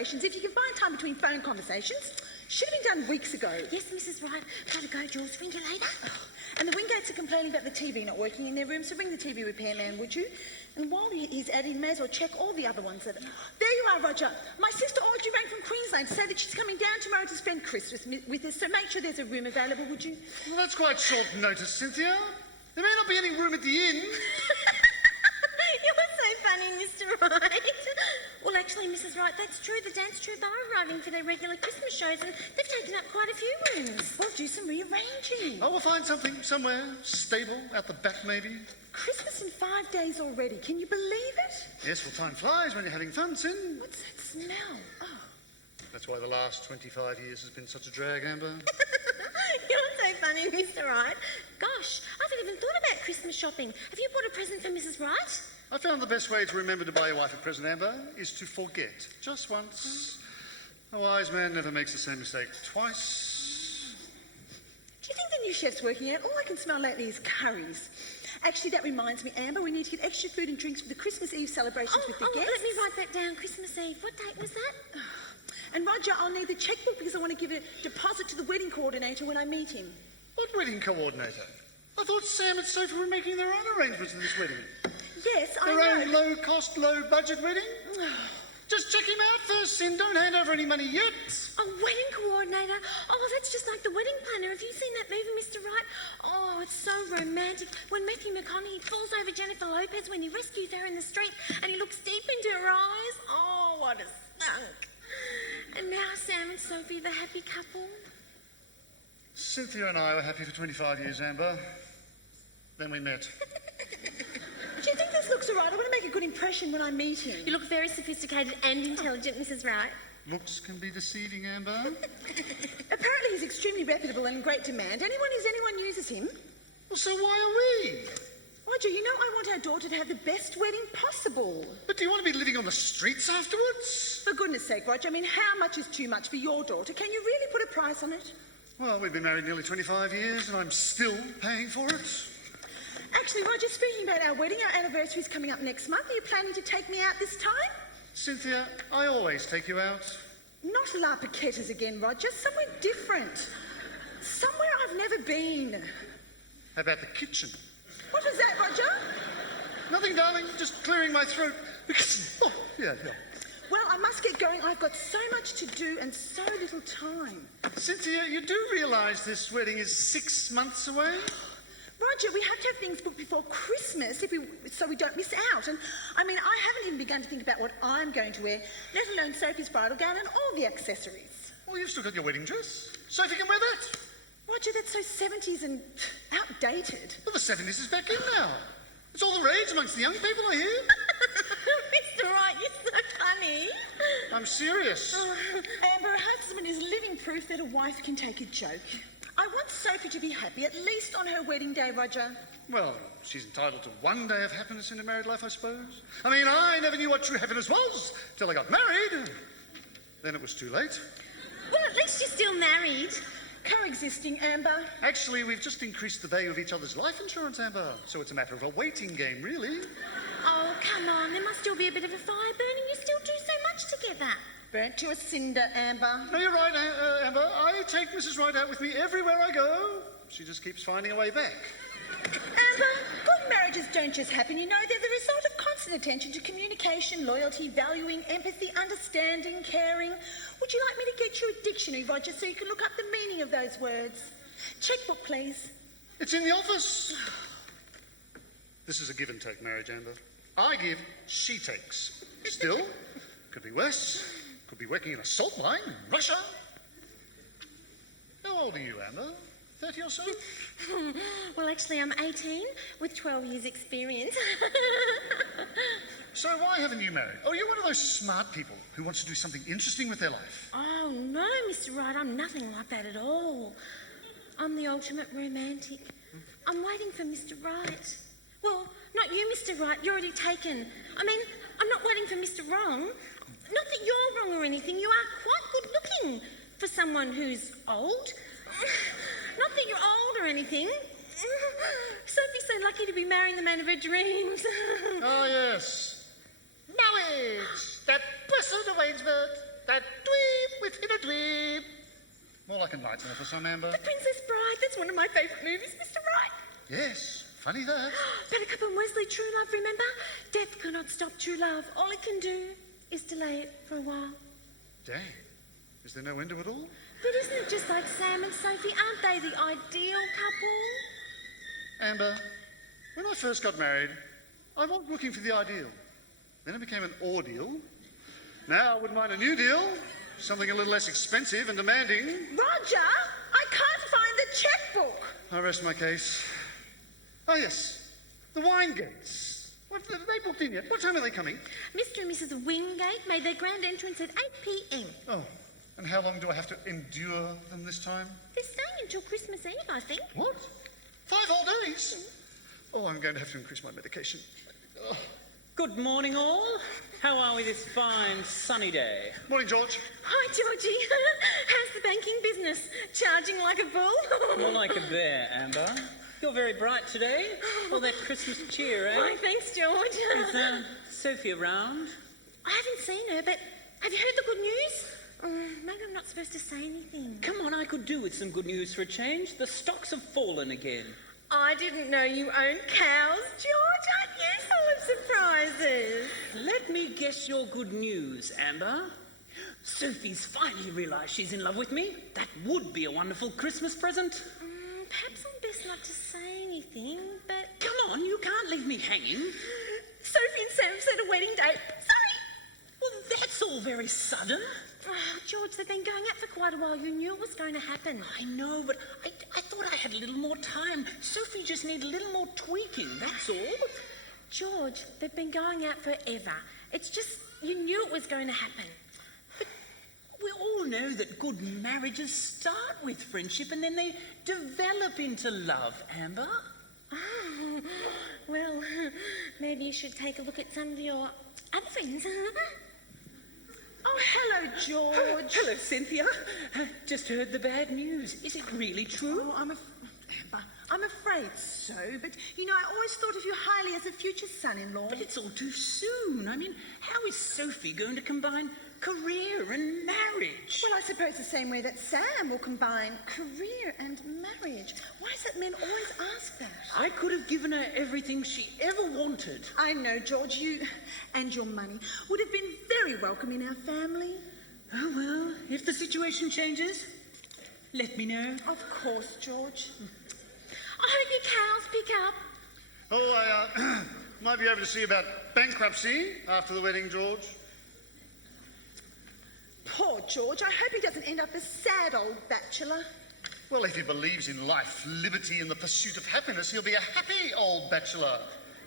celebrations if you can find time between phone conversations. Should have been done weeks ago. Yes, Mrs. Wright. Gotta go, Jules. Ring you later. And the Wingates are complaining about the TV not working in their room, so ring the TV repairman, would you? And while he's at it, you may as well check all the other ones. There you are, Roger. My sister Audrey rang from Queensland to say that she's coming down tomorrow to spend Christmas with us, so make sure there's a room available, would you? Well, that's quite short notice, Cynthia. There may not be any room at the inn. You're so funny, Mr. Wright. Well, actually, Mrs. Wright, that's true. The dance troupe are arriving for their regular Christmas shows and they've taken up quite a few rooms. We'll do some rearranging. Oh, we'll find something somewhere stable out the back, maybe. Christmas in 5 days already. Can you believe it? Yes, well, time flies when you're having fun, Cyn. What's that smell? Oh. That's why the last 25 years has been such a drag, Amber. You're so funny, Mr. Wright. Gosh, I haven't even thought about Christmas shopping. Have you bought a present for Mrs. Wright? I found the best way to remember to buy your wife a present, Amber, is to forget. Just once. A wise man never makes the same mistake twice. Do you think the new chef's working out? All I can smell lately is curries. Actually, that reminds me, Amber, we need to get extra food and drinks for the Christmas Eve celebrations with the guests. Let me write that down. Christmas Eve. What date was that? And Roger, I'll need the checkbook because I want to give a deposit to the wedding coordinator when I meet him. What wedding coordinator? I thought Sam and Sophie were making their own arrangements for this wedding. Yes, I know. Their own low-cost, low-budget wedding? Just check him out first, Sin. Don't hand over any money yet. A wedding coordinator? Oh, that's just like the wedding planner. Have you seen that movie, Mr. Wright? Oh, it's so romantic. When Matthew McConaughey falls over Jennifer Lopez when he rescues her in the street and he looks deep into her eyes. Oh, what a spunk. And now Sam and Sophie are the happy couple. Cynthia and I were happy for 25 years, Amber. Then we met. Do you think this looks all right? I want to make a good impression when I meet him. You look very sophisticated and intelligent, Mrs. Wright. Looks can be deceiving, Amber. Apparently he's extremely reputable and in great demand. Anyone uses him. Well, so why are we? Roger, you know I want our daughter to have the best wedding possible. But do you want to be living on the streets afterwards? For goodness sake, Roger, I mean, how much is too much for your daughter? Can you really put a price on it? Well, we've been married nearly 25 years and I'm still paying for it. Actually, Roger, speaking about our wedding, our anniversary's coming up next month. Are you planning to take me out this time? Cynthia, I always take you out. Not La Paquetta's again, Roger. Somewhere different. Somewhere I've never been. How about the kitchen? What was that, Roger? Nothing, darling. Just clearing my throat. Oh, yeah. Well, I must get going. I've got so much to do and so little time. Cynthia, you do realise this wedding is 6 months away? Roger, we have to have things booked before Christmas so we don't miss out. And, I mean, I haven't even begun to think about what I'm going to wear, let alone Sophie's bridal gown and all the accessories. Well, you've still got your wedding dress. Sophie can wear that. Roger, that's so 70s and outdated. Well, the 70s is back in now. It's all the rage amongst the young people, I hear. Mr. Wright, you're so funny. I'm serious. Amber, her husband is living proof that a wife can take a joke. I want Sophie to be happy, at least on her wedding day, Roger. Well, she's entitled to one day of happiness in a married life, I suppose. I mean, I never knew what true happiness was till I got married. Then it was too late. Well, at least you're still married. Coexisting, Amber. Actually, we've just increased the value of each other's life insurance, Amber. So it's a matter of a waiting game, really. Oh, come on. There must still be a bit of a fire burning. You still do so much together. Burnt to a cinder, Amber. No, you're right, Amber. I take Mrs. Wright out with me everywhere I go. She just keeps finding a way back. Amber, good marriages don't just happen. You know, they're the result of constant attention to communication, loyalty, valuing, empathy, understanding, caring. Would you like me to get you a dictionary, Roger, so you can look up the meaning of those words? Checkbook, please. It's in the office. This is a give and take marriage, Amber. I give, she takes. Still, could be worse. Could be working in a salt mine in Russia. How old are you, Amber? 30 or so? Well, actually, I'm 18 with 12 years' experience. So why haven't you married? Oh, you're one of those smart people who wants to do something interesting with their life. Oh, no, Mr. Wright, I'm nothing like that at all. I'm the ultimate romantic. I'm waiting for Mr. Right. Well, not you, Mr. Right. You're already taken. I mean, I'm not waiting for Mr. Wrong. Not that you're wrong or anything. You are quite good looking for someone who's old. Not that you're old or anything. Sophie's so lucky to be marrying the man of her dreams. Oh, yes. Marriage! That blessed arrangement that dweeb within a dweeb. More like a nightmare for some, Amber. The Princess Bride, that's one of my favourite movies, Mr. Wright. Yes, funny that. Buttercup and Wesley, true love, remember? Death cannot stop true love. All it can do is delay it for a while. Dang. Is there no end to it all? But isn't it just like Sam and Sophie? Aren't they the ideal couple? Amber, when I first got married, I was looking for the ideal. Then it became an ordeal. Now I wouldn't mind a new deal. Something a little less expensive and demanding. Roger, I can't find the checkbook. I rest my case. Oh, yes. The wine gates. What, are they booked in yet? What time are they coming? Mr. and Mrs. Wingate made their grand entrance at 8 p.m. Oh, and how long do I have to endure them this time? They're staying until Christmas Eve, I think. What? 5 whole days? Oh, I'm going to have to increase my medication. Oh. Good morning, all. How are we this fine sunny day? Morning, George. Hi, Georgie. How's the banking business? Charging like a bull? More like a bear, Amber. You're very bright today. All that Christmas cheer, eh? Why, thanks, George. Is Sophie around? I haven't seen her, but have you heard the good news? Maybe I'm not supposed to say anything. Come on, I could do with some good news for a change. The stocks have fallen again. I didn't know you owned cows, George. Aren't you full of surprises? Let me guess your good news, Amber. Sophie's finally realised she's in love with me. That would be a wonderful Christmas present. Perhaps I'm best not to say anything, but... Come on, you can't leave me hanging. Sophie and Sam set a wedding date. Sorry! Well, that's all very sudden. Oh, George, they've been going out for quite a while. You knew it was going to happen. I know, but I thought I had a little more time. Sophie just needs a little more tweaking, that's all. George, they've been going out forever. It's just, you knew it was going to happen. We all know that good marriages start with friendship and then they develop into love, Amber. Oh, well, maybe you should take a look at some of your other friends. Oh, hello, George. Hello, Cynthia. Just heard the bad news. Is it really true? Oh, I'm afraid so, but, you know, I always thought of you highly as a future son-in-law. But it's all too soon. I mean, how is Sophie going to combine career and marriage? Well, I suppose the same way that Sam will combine career and marriage. Why is it men always ask that? I could have given her everything she ever wanted. I know, George, you and your money would have been very welcome in our family. Oh, well, if the situation changes, let me know. Of course, George. I hope your cows pick up. Oh, I might be able to see about bankruptcy after the wedding, George. Poor George. I hope he doesn't end up a sad old bachelor. Well, if he believes in life, liberty, and the pursuit of happiness, he'll be a happy old bachelor.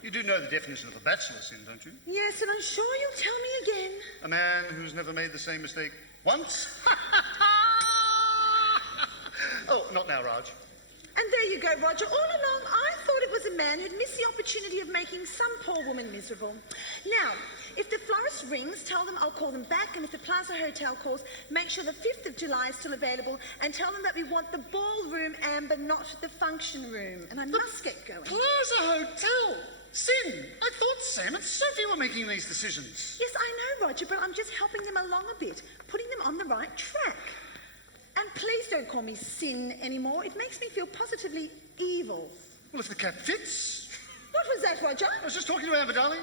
You do know the definition of a bachelor sin, don't you? Yes, and I'm sure you'll tell me again. A man who's never made the same mistake once. Oh, not now, Raj. And there you go, Roger. All along, I thought it was a man who'd missed the opportunity of making some poor woman miserable. Now, if the florist rings, tell them I'll call them back, and if the Plaza Hotel calls, make sure the 5th of July is still available, and tell them that we want the ballroom, Amber, not the function room. And I must get going. Plaza Hotel? Sin, I thought Sam and Sophie were making these decisions. Yes, I know, Roger, but I'm just helping them along a bit, putting them on the right track. And please don't call me Sin anymore. It makes me feel positively evil. Well, if the cap fits. What was that, Roger? I was just talking to Amber, darling.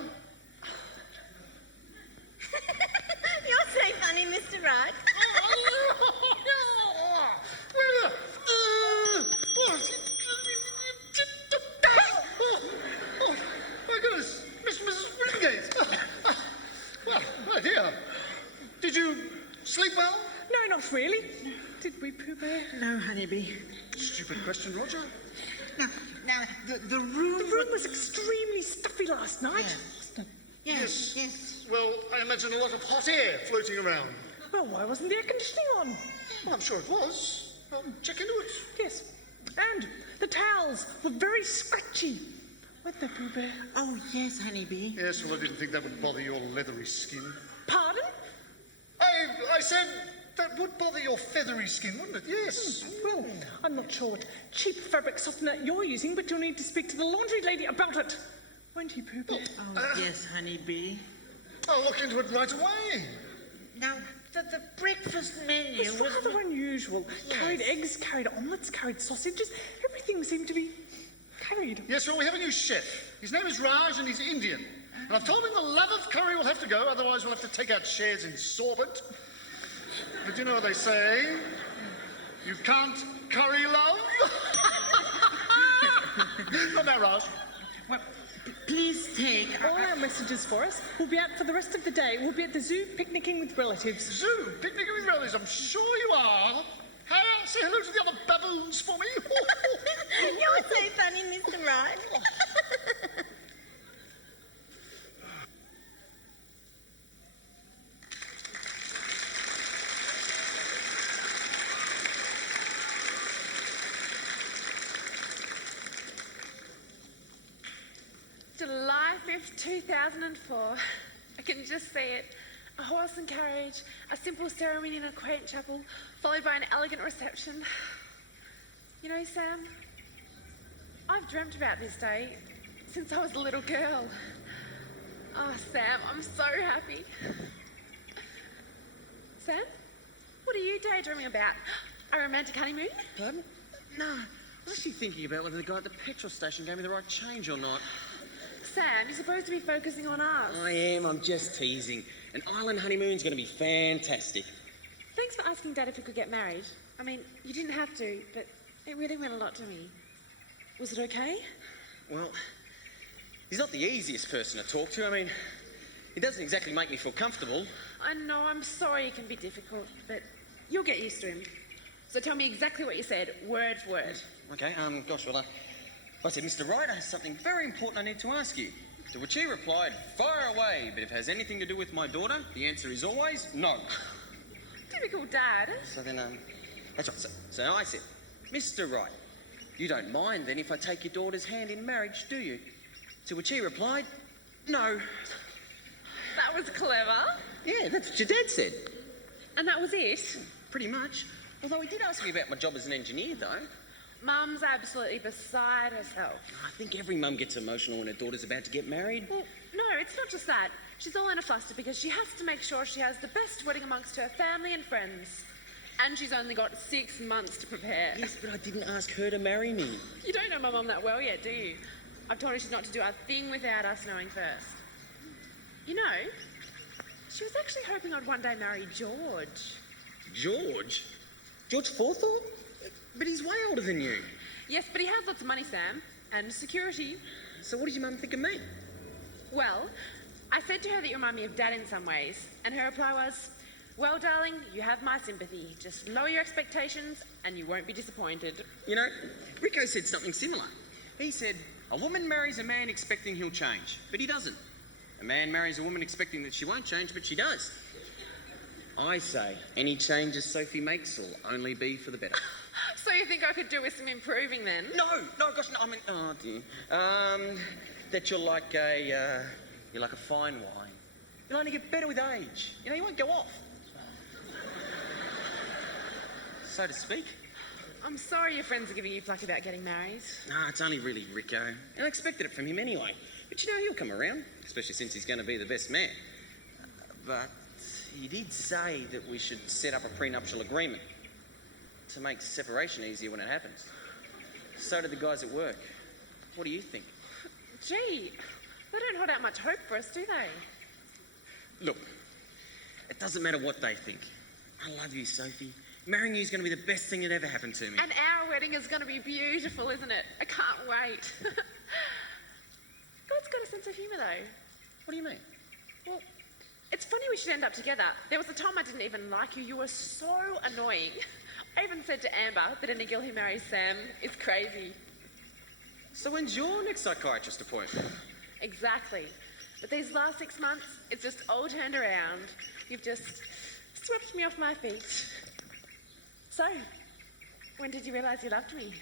You're so funny, Mr. Wright. Oh, my goodness. Mrs. Wingate. Well, my dear. Did you sleep well? No, not really. Did we, Pooh Bear? No, honeybee. Stupid question, Roger. Now, the room... The room was extremely stuffy last night. Yes, yes. Well, I imagine a lot of hot air floating around. Well, why wasn't the air conditioning on? Well, I'm sure it was. I'll check into it. Yes. And the towels were very scratchy. Weren't they, Pooh Bear? Oh, yes, honeybee. Yes, well, I didn't think that would bother your leathery skin. Pardon? I said that would bother your feathery skin, wouldn't it? Yes. Well, I'm not sure what cheap fabric softener you're using, but you'll need to speak to the laundry lady about it. Won't you, Pooh Bear? Oh, yes, honeybee. I'll look into it right away. Now, the breakfast menu It was was... rather unusual. Carried eggs, carried omelettes, carried sausages. Everything seemed to be carried. Yes, well, we have a new chef. His name is Raj and he's Indian. And I've told him the love of curry will have to go, otherwise we'll have to take out shares in sorbet. But you know what they say? You can't curry love. Not now, Raj. Well, please take... All our messages for us. We'll be out for the rest of the day. We'll be at the zoo picnicking with relatives. Zoo, picnicking with relatives, I'm sure you are. Say hello to the other baboons for me. You're so funny, Mr. Wright. July 5th, 2004. I can just see it. A horse and carriage, a simple ceremony in a quaint chapel, followed by an elegant reception. You know, Sam, I've dreamt about this day since I was a little girl. Oh, Sam, I'm so happy. Sam, what are you daydreaming about? A romantic honeymoon? Pardon? No, I was actually thinking about whether the guy at the petrol station gave me the right change or not. Sam, you're supposed to be focusing on us. I am, I'm just teasing. An island honeymoon's going to be fantastic. Thanks for asking Dad if we could get married. I mean, you didn't have to, but it really meant a lot to me. Was it okay? Well, he's not the easiest person to talk to. I mean, he doesn't exactly make me feel comfortable. I know, I'm sorry it can be difficult, but you'll get used to him. So tell me exactly what you said, word for word. Okay, gosh, well, I said, Mr. Wright, I have something very important I need to ask you. To which he replied, fire away, but if it has anything to do with my daughter, the answer is always no. Typical Dad. So then, that's right. So I said, Mr. Wright, you don't mind then if I take your daughter's hand in marriage, do you? To which he replied, no. That was clever. Yeah, that's what your dad said. And that was it. Pretty much. Although he did ask me about my job as an engineer, though. Mum's absolutely beside herself. I think every mum gets emotional when her daughter's about to get married. Well, no, it's not just that. She's all in a fluster because she has to make sure she has the best wedding amongst her family and friends. And she's only got 6 months to prepare. Yes, but I didn't ask her to marry me. You don't know my mum that well yet, do you? I've told her she's not to do a thing without us knowing first. You know, she was actually hoping I'd one day marry George. George? George Forthorpe? But he's way older than you. Yes, but he has lots of money, Sam, and security. So what did your mum think of me? Well, I said to her that you remind me of Dad in some ways, and her reply was, well, darling, you have my sympathy. Just lower your expectations and you won't be disappointed. You know, Rico said something similar. He said, a woman marries a man expecting he'll change, but he doesn't. A man marries a woman expecting that she won't change, but she does. I say, any changes Sophie makes will only be for the better. So you think I could do with some improving then? No, gosh, no, I mean, oh dear. That you're like a fine wine. You'll only get better with age. You know, you won't go off. So to speak. I'm sorry your friends are giving you flack about getting married. No, it's only really Rico. And I expected it from him anyway. But you know, he'll come around, especially since he's going to be the best man. But he did say that we should set up a prenuptial agreement to make separation easier when it happens. So did the guys at work. What do you think? Gee, they don't hold out much hope for us, do they? Look, it doesn't matter what they think. I love you, Sophie. Marrying you is going to be the best thing that ever happened to me. And our wedding is going to be beautiful, isn't it? I can't wait. God's got a sense of humour, though. What do you mean? Well, it's funny we should end up together. There was a time I didn't even like you. You were so annoying. I even said to Amber that any girl who marries Sam is crazy. So when's your next psychiatrist appointment? Exactly. But these last 6 months, it's just all turned around. You've just swept me off my feet. So, when did you realise you loved me?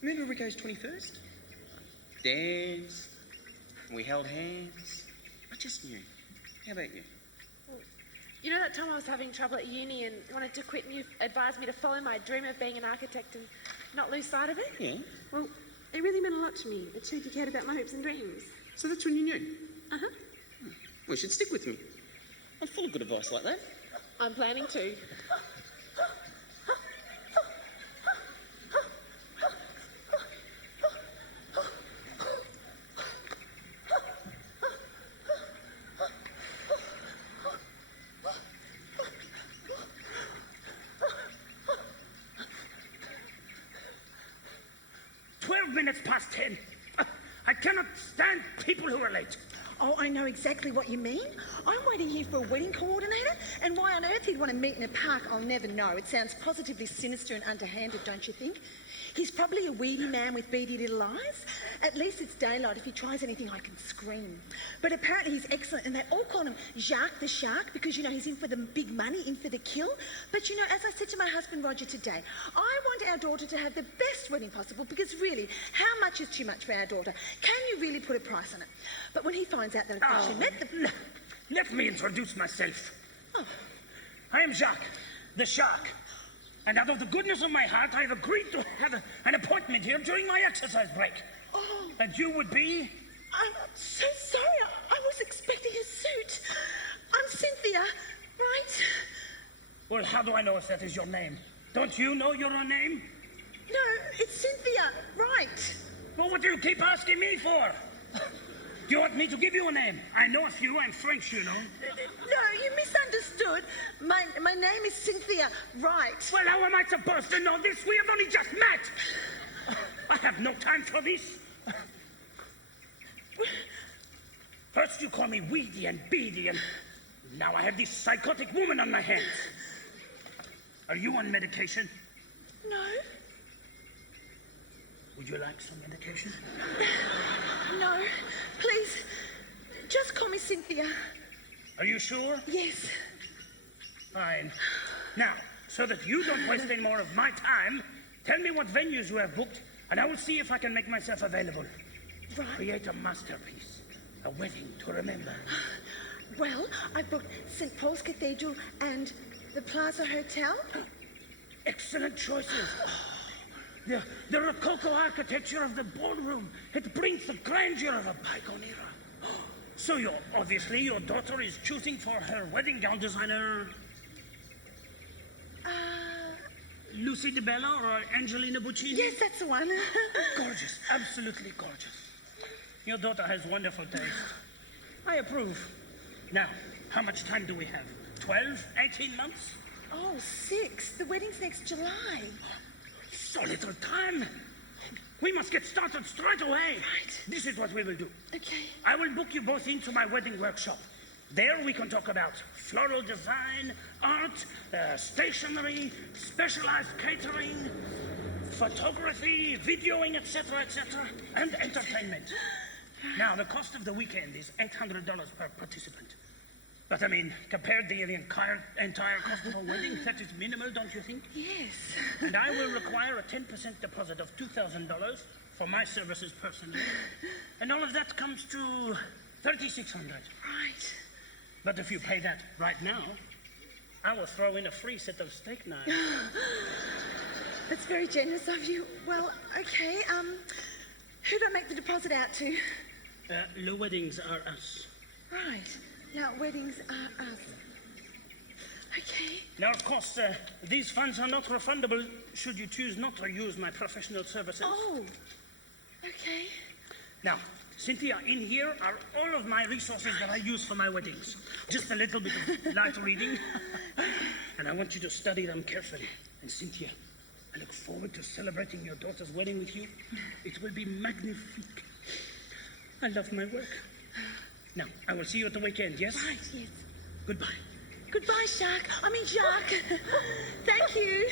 Remember Rico's 21st? Danced. We held hands. I just knew. How about you? You know that time I was having trouble at uni and wanted to quit and you advised me to follow my dream of being an architect and not lose sight of it? Yeah. Well, it really meant a lot to me. It showed you cared about my hopes and dreams. So that's when you knew? Uh-huh. Well, you should stick with me. I'm full of good advice like that. I'm planning to. Past 10. I cannot stand people who are late. Oh, I know exactly what you mean. I'm waiting here for a wedding coordinator, and why on earth he'd want to meet in a park, I'll never know. It sounds positively sinister and underhanded, don't you think? He's probably a weedy man with beady little eyes. At least it's daylight. If he tries anything, I can scream. But apparently he's excellent, and they all call him Jacques the Shark because, you know, he's in for the big money, in for the kill. But, you know, as I said to my husband Roger today, I want our daughter to have the best wedding possible because, really, how much is too much for our daughter? Can you really put a price on it? But when he finds out that I've actually met the... Let me introduce myself. Oh. I am Jacques, the Shark. And out of the goodness of my heart, I have agreed to have an appointment here during my exercise break. Oh. And you would be? I'm so sorry. I was expecting a suit. I'm Cynthia, right? Well, how do I know if that is your name? Don't you know your own name? No, it's Cynthia, right? Well, what do you keep asking me for? Do you want me to give you a name? I know a few. I'm French, you know. No, you misunderstood. My name is Cynthia, right? Well, how am I supposed to know this? We have only just met. I have no time for this. First you call me weedy and beady, and now I have this psychotic woman on my hands. Are you on medication? No. Would you like some medication? No. Please, just call me Cynthia. Are you sure? Yes. Fine. Now, so that you don't waste any more of my time, tell me what venues you have booked, and I will see if I can make myself available. Right. Create a masterpiece. A wedding to remember. Well, I booked St. Paul's Cathedral and the Plaza Hotel. Excellent choices. The Rococo architecture of the ballroom. It brings the grandeur of a bygone era. So obviously your daughter is choosing for her wedding gown designer... Lucy DeBella or Angelina Buccini? Yes, that's the one. Gorgeous. Absolutely gorgeous. Your daughter has wonderful taste. I approve. Now, how much time do we have? 12? 18 months? Oh, 6. The wedding's next July. So little time. We must get started straight away. Right. This is what we will do. Okay. I will book you both into my wedding workshop. There we can talk about floral design, art, stationery, specialized catering, photography, videoing, etc., and entertainment. Now, the cost of the weekend is $800 per participant. But I mean, compared to the entire cost of a wedding, that is minimal, don't you think? Yes. And I will require a 10% deposit of $2,000 for my services personally. And all of that comes to $3,600. Right. But if you pay that right now, I will throw in a free set of steak knives. That's very generous of you. Well, okay, who do I make the deposit out to? The weddings are us. Right. Now, weddings are us. Okay. Now, of course, these funds are not refundable should you choose not to use my professional services. Oh, okay. Now, Cynthia, in here are all of my resources that I use for my weddings. Just a little bit of light reading. And I want you to study them carefully. And Cynthia, I look forward to celebrating your daughter's wedding with you. It will be magnifique. I love my work. Now, I will see you at the weekend, yes? Right, yes. Goodbye. Goodbye, Jacques. Jacques. Thank you.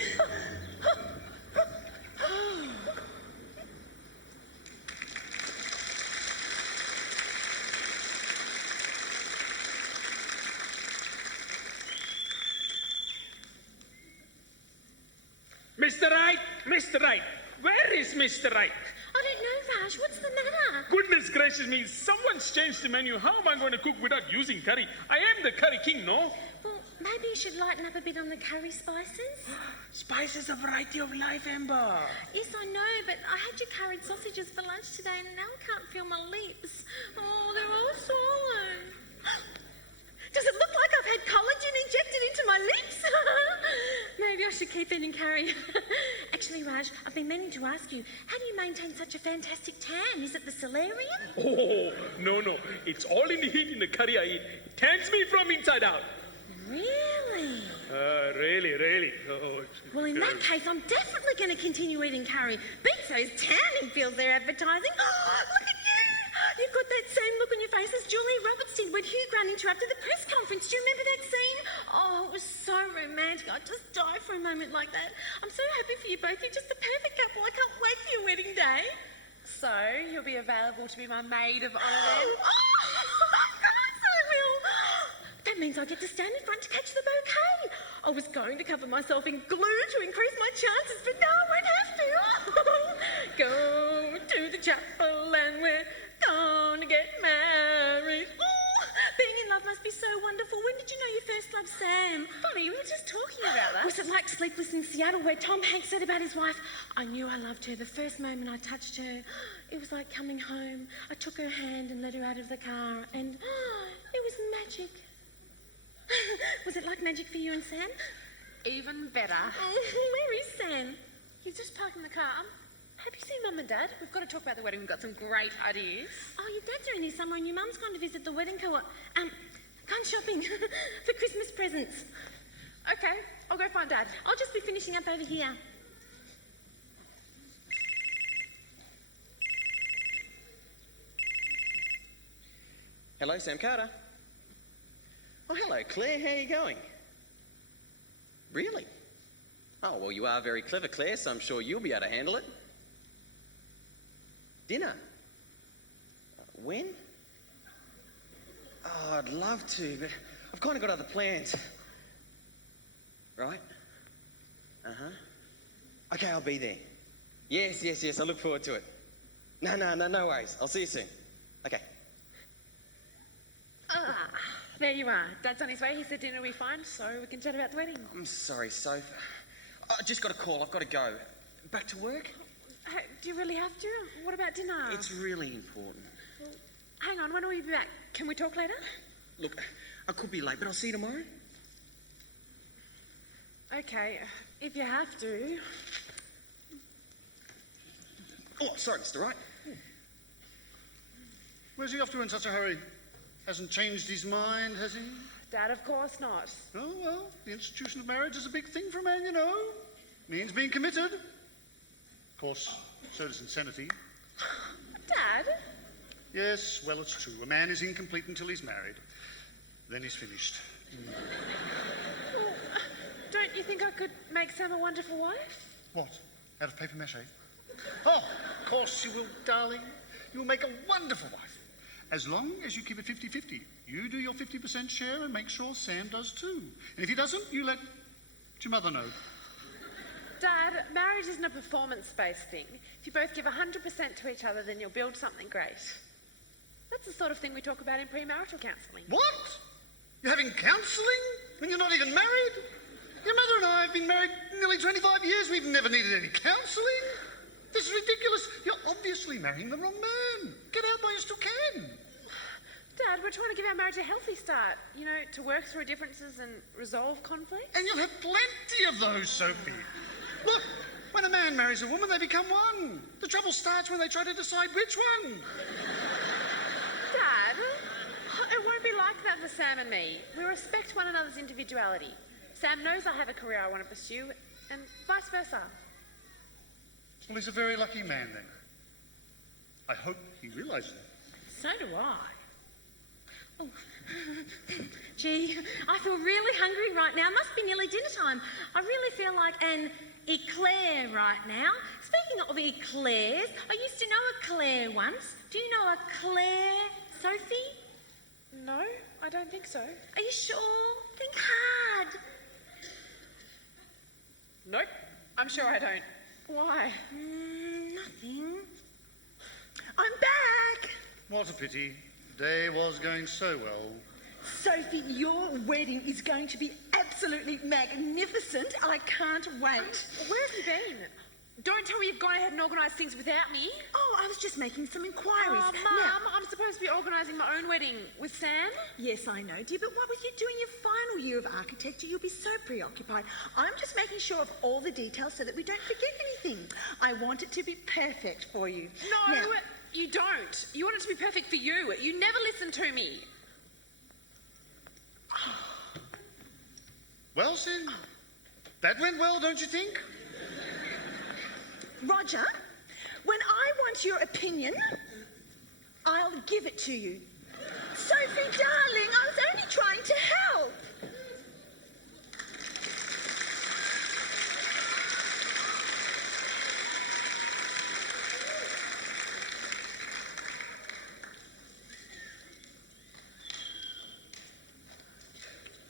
Mr. Wright! Mr. Wright! Where is Mr. Wright? I don't know, Raj. What's the matter? Goodness gracious me, someone's changed the menu. How am I going to cook without using curry? I am the curry king, no? Well, maybe you should lighten up a bit on the curry spices. Spice is a variety of life, Amber. Yes, I know, but I had your curried sausages for lunch today and now I can't feel my lips. Oh, they're all swollen. Does it look like I've had collagen injected into my lips? Maybe I should keep eating curry. Actually, Raj, I've been meaning to ask you, how do you maintain such a fantastic tan? Is it the solarium? Oh, no. It's all in the heat in the curry I eat. It tans me from inside out. Really? Really. Oh, Well, in that case, I'm definitely going to continue eating curry. Beat those tanning pills they're advertising. Oh, look at you! You've got that same look on your face as Julia Roberts did when Hugh Grant interrupted the press conference. Do you remember that scene? Oh, it was so romantic. I'd just die for a moment like that. I'm so happy for you both. You're just the perfect couple. I can't wait for your wedding day. So, you'll be available to be my maid of honour then? Oh, of course I will. That means I get to stand in front to catch the bouquet. I was going to cover myself in glue to increase my chances, but now I won't have to. Go to the chapel and we're gonna get married. Oh, being in love must be so wonderful. When did you know you first loved Sam? Funny, we were just talking about that. Was it like Sleepless in Seattle where Tom Hanks said about his wife, I knew I loved her the first moment I touched her. It was like coming home. I took her hand and led her out of the car and it was magic. Was it like magic for you and Sam? Even better. Where is Sam? He's just parking the car. Have you seen Mum and Dad? We've got to talk about the wedding. We've got some great ideas. Oh, your dad's are in here somewhere and your mum's gone to visit the wedding co-op. Gone shopping for Christmas presents. Okay, I'll go find Dad. I'll just be finishing up over here. Hello, Sam Carter. Oh, hello, Claire. How are you going? Really? Oh, well, you are very clever, Claire, so I'm sure you'll be able to handle it. Dinner? When? Oh, I'd love to, but I've kind of got other plans. Right? Uh-huh. Okay, I'll be there. Yes, I look forward to it. No worries. I'll see you soon. Okay. There you are. Dad's on his way. He said dinner will be fine, so we can chat about the wedding. I'm sorry, Soph. I just got a call. I've got to go. Back to work? Hey, do you really have to? What about dinner? It's really important. Well, hang on, when will you be back? Can we talk later? Look, I could be late, but I'll see you tomorrow. Okay, if you have to. Oh, sorry, Mr. Wright. Where's he off to in such a hurry? Hasn't changed his mind, has he? Dad, of course not. Oh, well, the institution of marriage is a big thing for a man, you know. Means being committed. Of course, so does insanity. Dad? Yes, well, it's true. A man is incomplete until he's married. Then he's finished. Well, don't you think I could make Sam a wonderful wife? What? Out of paper mache? Oh, of course you will, darling. You'll make a wonderful wife. As long as you keep it 50-50. You do your 50% share and make sure Sam does too. And if he doesn't, you let your mother know. Dad, marriage isn't a performance-based thing. If you both give 100% to each other, then you'll build something great. That's the sort of thing we talk about in premarital counselling. What? You're having counselling when you're not even married? Your mother and I have been married nearly 25 years. We've never needed any counselling. This is ridiculous. You're obviously marrying the wrong man. Get out while you still can. Dad, we're trying to give our marriage a healthy start. You know, to work through differences and resolve conflict. And you'll have plenty of those, Sophie. Look, when a man marries a woman, they become one. The trouble starts when they try to decide which one. Dad, it won't be like that for Sam and me. We respect one another's individuality. Sam knows I have a career I want to pursue, and vice versa. Well, he's a very lucky man, then. I hope he realises it. So do I. Oh. Gee, I feel really hungry right now. Must be nearly dinner time. I really feel like an eclair right now. Speaking of eclairs, I used to know a Claire once. Do you know a Claire, Sophie? No, I don't think so. Are you sure? Think hard. Nope, I'm sure I don't. Why? Nothing. I'm back. What a pity. The day was going so well. Sophie, your wedding is going to be absolutely magnificent. I can't wait. Where have you been? Don't tell me you've gone ahead and organised things without me. Oh, I was just making some inquiries. Oh, Mum, I'm supposed to be organising my own wedding with Sam. Yes, I know, dear, but what with you doing your final year of architecture, you'll be so preoccupied. I'm just making sure of all the details so that we don't forget anything. I want it to be perfect for you. No, Now, you don't. You want it to be perfect for you. You never listen to me. Well, Sin, that went well, don't you think? Roger, when I want your opinion, I'll give it to you. Sophie, darling, I was only trying to help.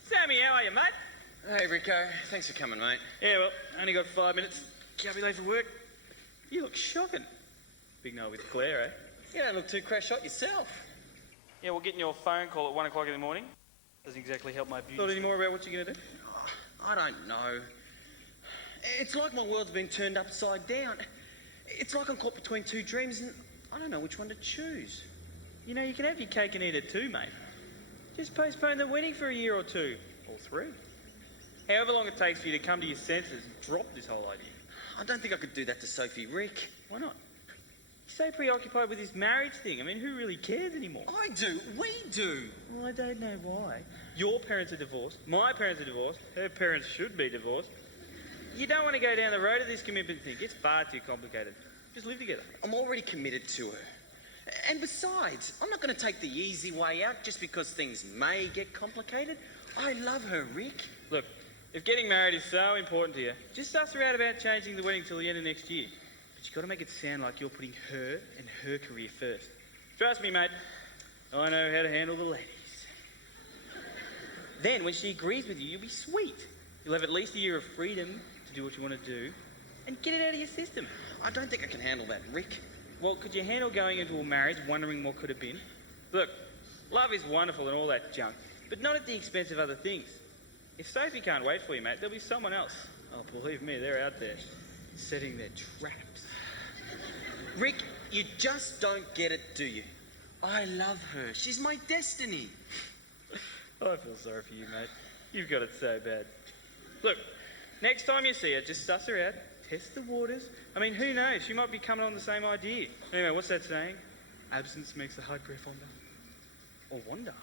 Sammy, how are you, mate? Hey, Rico. Thanks for coming, mate. Yeah, well, only got 5 minutes. Can't be late for work. You look shocking. Big night with Claire, eh? You don't look too crash hot yourself. Yeah, well, getting your phone call at 1 o'clock in the morning doesn't exactly help my beauty. Thought any more about what you're going to do? I don't know. It's like my world's been turned upside down. It's like I'm caught between two dreams and I don't know which one to choose. You know, you can have your cake and eat it too, mate. Just postpone the wedding for a year or two. Or 3. However long it takes for you to come to your senses and drop this whole idea. I don't think I could do that to Sophie, Rick. Why not? You're so preoccupied with this marriage thing. I mean, who really cares anymore? I do. We do. Well, I don't know why. Your parents are divorced. My parents are divorced. Her parents should be divorced. You don't want to go down the road of this commitment thing. It's far too complicated. Just live together. I'm already committed to her. And besides, I'm not going to take the easy way out just because things may get complicated. I love her, Rick. Look, if getting married is so important to you, just suss her out about changing the wedding till the end of next year. But you've got to make it sound like you're putting her and her career first. Trust me, mate. I know how to handle the ladies. Then, when she agrees with you, you'll be sweet. You'll have at least a year of freedom to do what you want to do and get it out of your system. I don't think I can handle that, Rick. Well, could you handle going into a marriage wondering what could have been? Look, love is wonderful and all that junk, but not at the expense of other things. If Sophie can't wait for you, mate, there'll be someone else. Oh, believe me, they're out there, setting their traps. Rick, you just don't get it, do you? I love her. She's my destiny. I feel sorry for you, mate. You've got it so bad. Look, next time you see her, just suss her out, test the waters. I mean, who knows? She might be coming on the same idea. Anyway, what's that saying? Absence makes the heart grow fonder. Or wonder.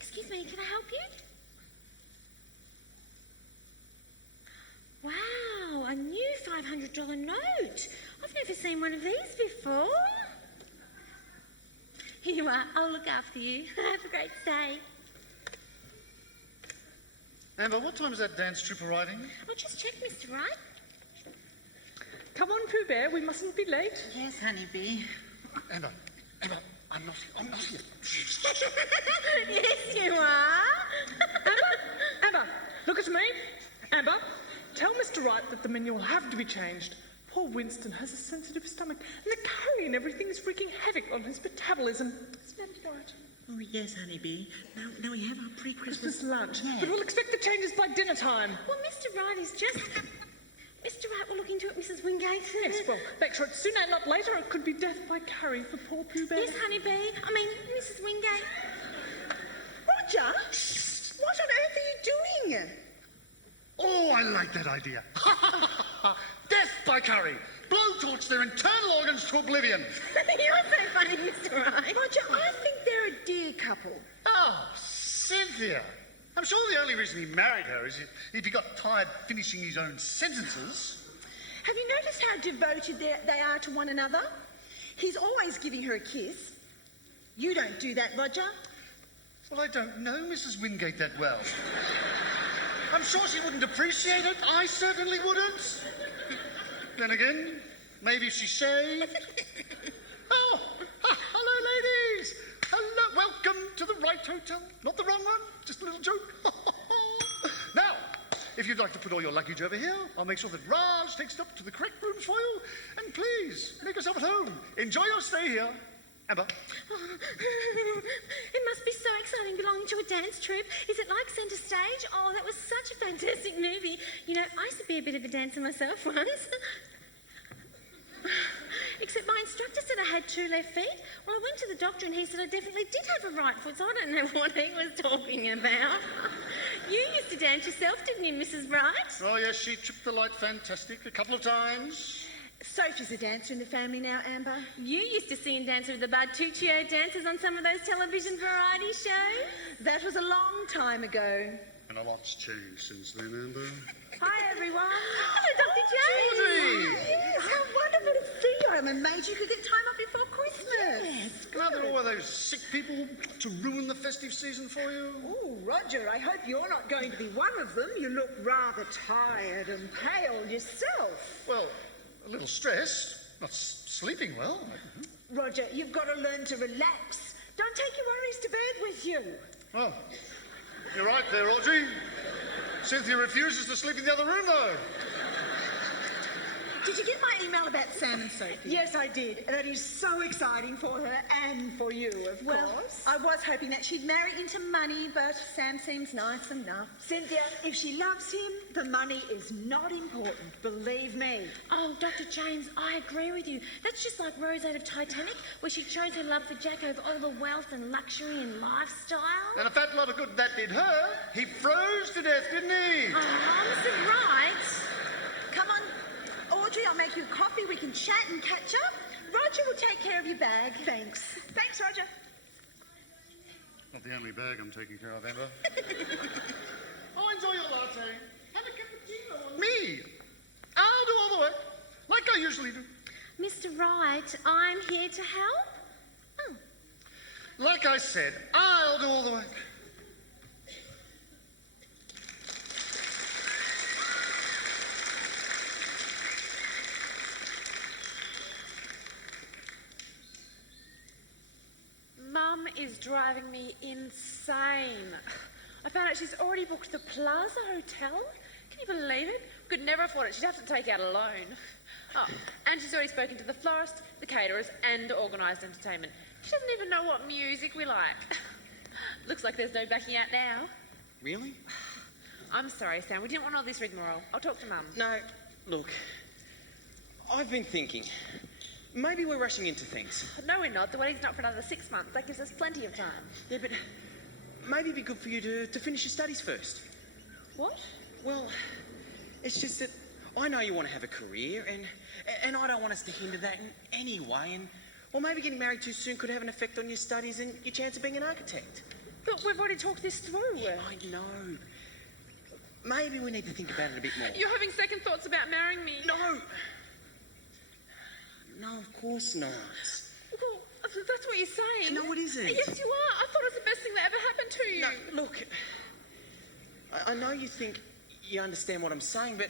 Excuse me, can I help you? Wow, a new $500 note. I've never seen one of these before. Here you are. I'll look after you. Have a great stay. Amber, what time is that dance troupe arriving? I'll just check, Mr. Wright. Come on, Pooh Bear, we mustn't be late. Yes, honeybee. Amber, I'm not here. Yes, you are. Amber, look at me. Amber, tell Mr. Wright that the menu will have to be changed. Poor Winston has a sensitive stomach, and the curry and everything is wreaking havoc on his metabolism. Isn't that right? Oh, yes, honeybee. Now we have our pre-Christmas Christmas lunch. Yes. But we'll expect the changes by dinner time. Well, Mr. Wright is just... Mr. Wright will look into it, Mrs. Wingate. Yes, well, make sure it's sooner, not later. It could be death by curry for poor Pooh Bear. Yes, honeybee. I mean, Mrs. Wingate. Roger, what on earth are you doing? Oh, I like that idea. Death by curry. Blowtorch their internal organs to oblivion. You're so funny, Mr. Wright. Roger, I think they're a dear couple. Oh, Cynthia. I'm sure the only reason he married her is if he got tired finishing his own sentences. Have you noticed how devoted they are to one another? He's always giving her a kiss. You don't do that, Roger. Well, I don't know Mrs. Wingate that well. I'm sure she wouldn't appreciate it. I certainly wouldn't. Then again, maybe if she shaved. Oh, hello, ladies. Hello, welcome to the right hotel. Not the wrong one, just a little joke. Now, if you'd like to put all your luggage over here, I'll make sure that Raj takes it up to the correct rooms for you. And please, make yourself at home. Enjoy your stay here. Amber. It must be so exciting belonging to a dance troupe. Is it like centre stage? Oh, that was such a fantastic movie. You know, I used to be a bit of a dancer myself once. Except my instructor said I had 2 left feet. Well, I went to the doctor and he said I definitely did have a right foot, so I don't know what he was talking about. You used to dance yourself, didn't you, Mrs. Wright? Oh, yes, she tripped the light fantastic a couple of times. Sophie's a dancer in the family now, Amber. You used to see and dance with the Bartuccio dancers on some of those television variety shows. That was a long time ago. And a lot's changed since then, Amber. Hi, everyone. Hello, Dr. James. Georgie! Yes, how wonderful to see you. I'm amazed you could get time up before Christmas. Yes. Are there all those sick people to ruin the festive season for you? Oh, Roger, I hope you're not going to be one of them. You look rather tired and pale yourself. Well, a little stressed. Not sleeping well. Roger, you've got to learn to relax. Don't take your worries to bed with you. Well, you're right there, Audrey. Cynthia refuses to sleep in the other room, though. Did you get my email about Sam and Sophie? Yes, I did. That is so exciting for her and for you, of course. I was hoping that she'd marry into money, but Sam seems nice enough. Cynthia, if she loves him, the money is not important, believe me. Oh, Dr. James, I agree with you. That's just like Rose out of Titanic, where she chose her love for Jack over all the wealth and luxury and lifestyle. And a fat lot of good that did her. He froze to death, didn't he? Oh, Mrs. Wright. Come on, Audrey, I'll make you a coffee. We can chat and catch up. Roger will take care of your bag. Thanks. Thanks, Roger. Not the only bag I'm taking care of, Amber. Oh, enjoy your latte. Have a cappuccino. Me? I'll do all the work, like I usually do. Mr. Wright, I'm here to help. Oh, Like I said, I'll do all the work. Mum is driving me insane. I found out she's already booked the Plaza Hotel. Can you believe it? Could never afford it. She'd have to take out a loan. Oh, and she's already spoken to the florist, the caterers, and organised entertainment. She doesn't even know what music we like. Looks like there's no backing out now. Really? I'm sorry, Sam. We didn't want all this rigmarole. I'll talk to Mum. No, look, I've been thinking. Maybe we're rushing into things. No, we're not. The wedding's not for another 6 months. That gives us plenty of time. Yeah, but maybe it'd be good for you to finish your studies first. What? Well, it's just that I know you want to have a career, and I don't want us to hinder that in any way. And well, maybe getting married too soon could have an effect on your studies and your chance of being an architect. But we've already talked this through. I know. Maybe we need to think about it a bit more. You're having second thoughts about marrying me. No. No, of course not. Well, that's what you're saying. No, it isn't. Yes, you are. I thought it was the best thing that ever happened to you. No, look, I know you think you understand what I'm saying,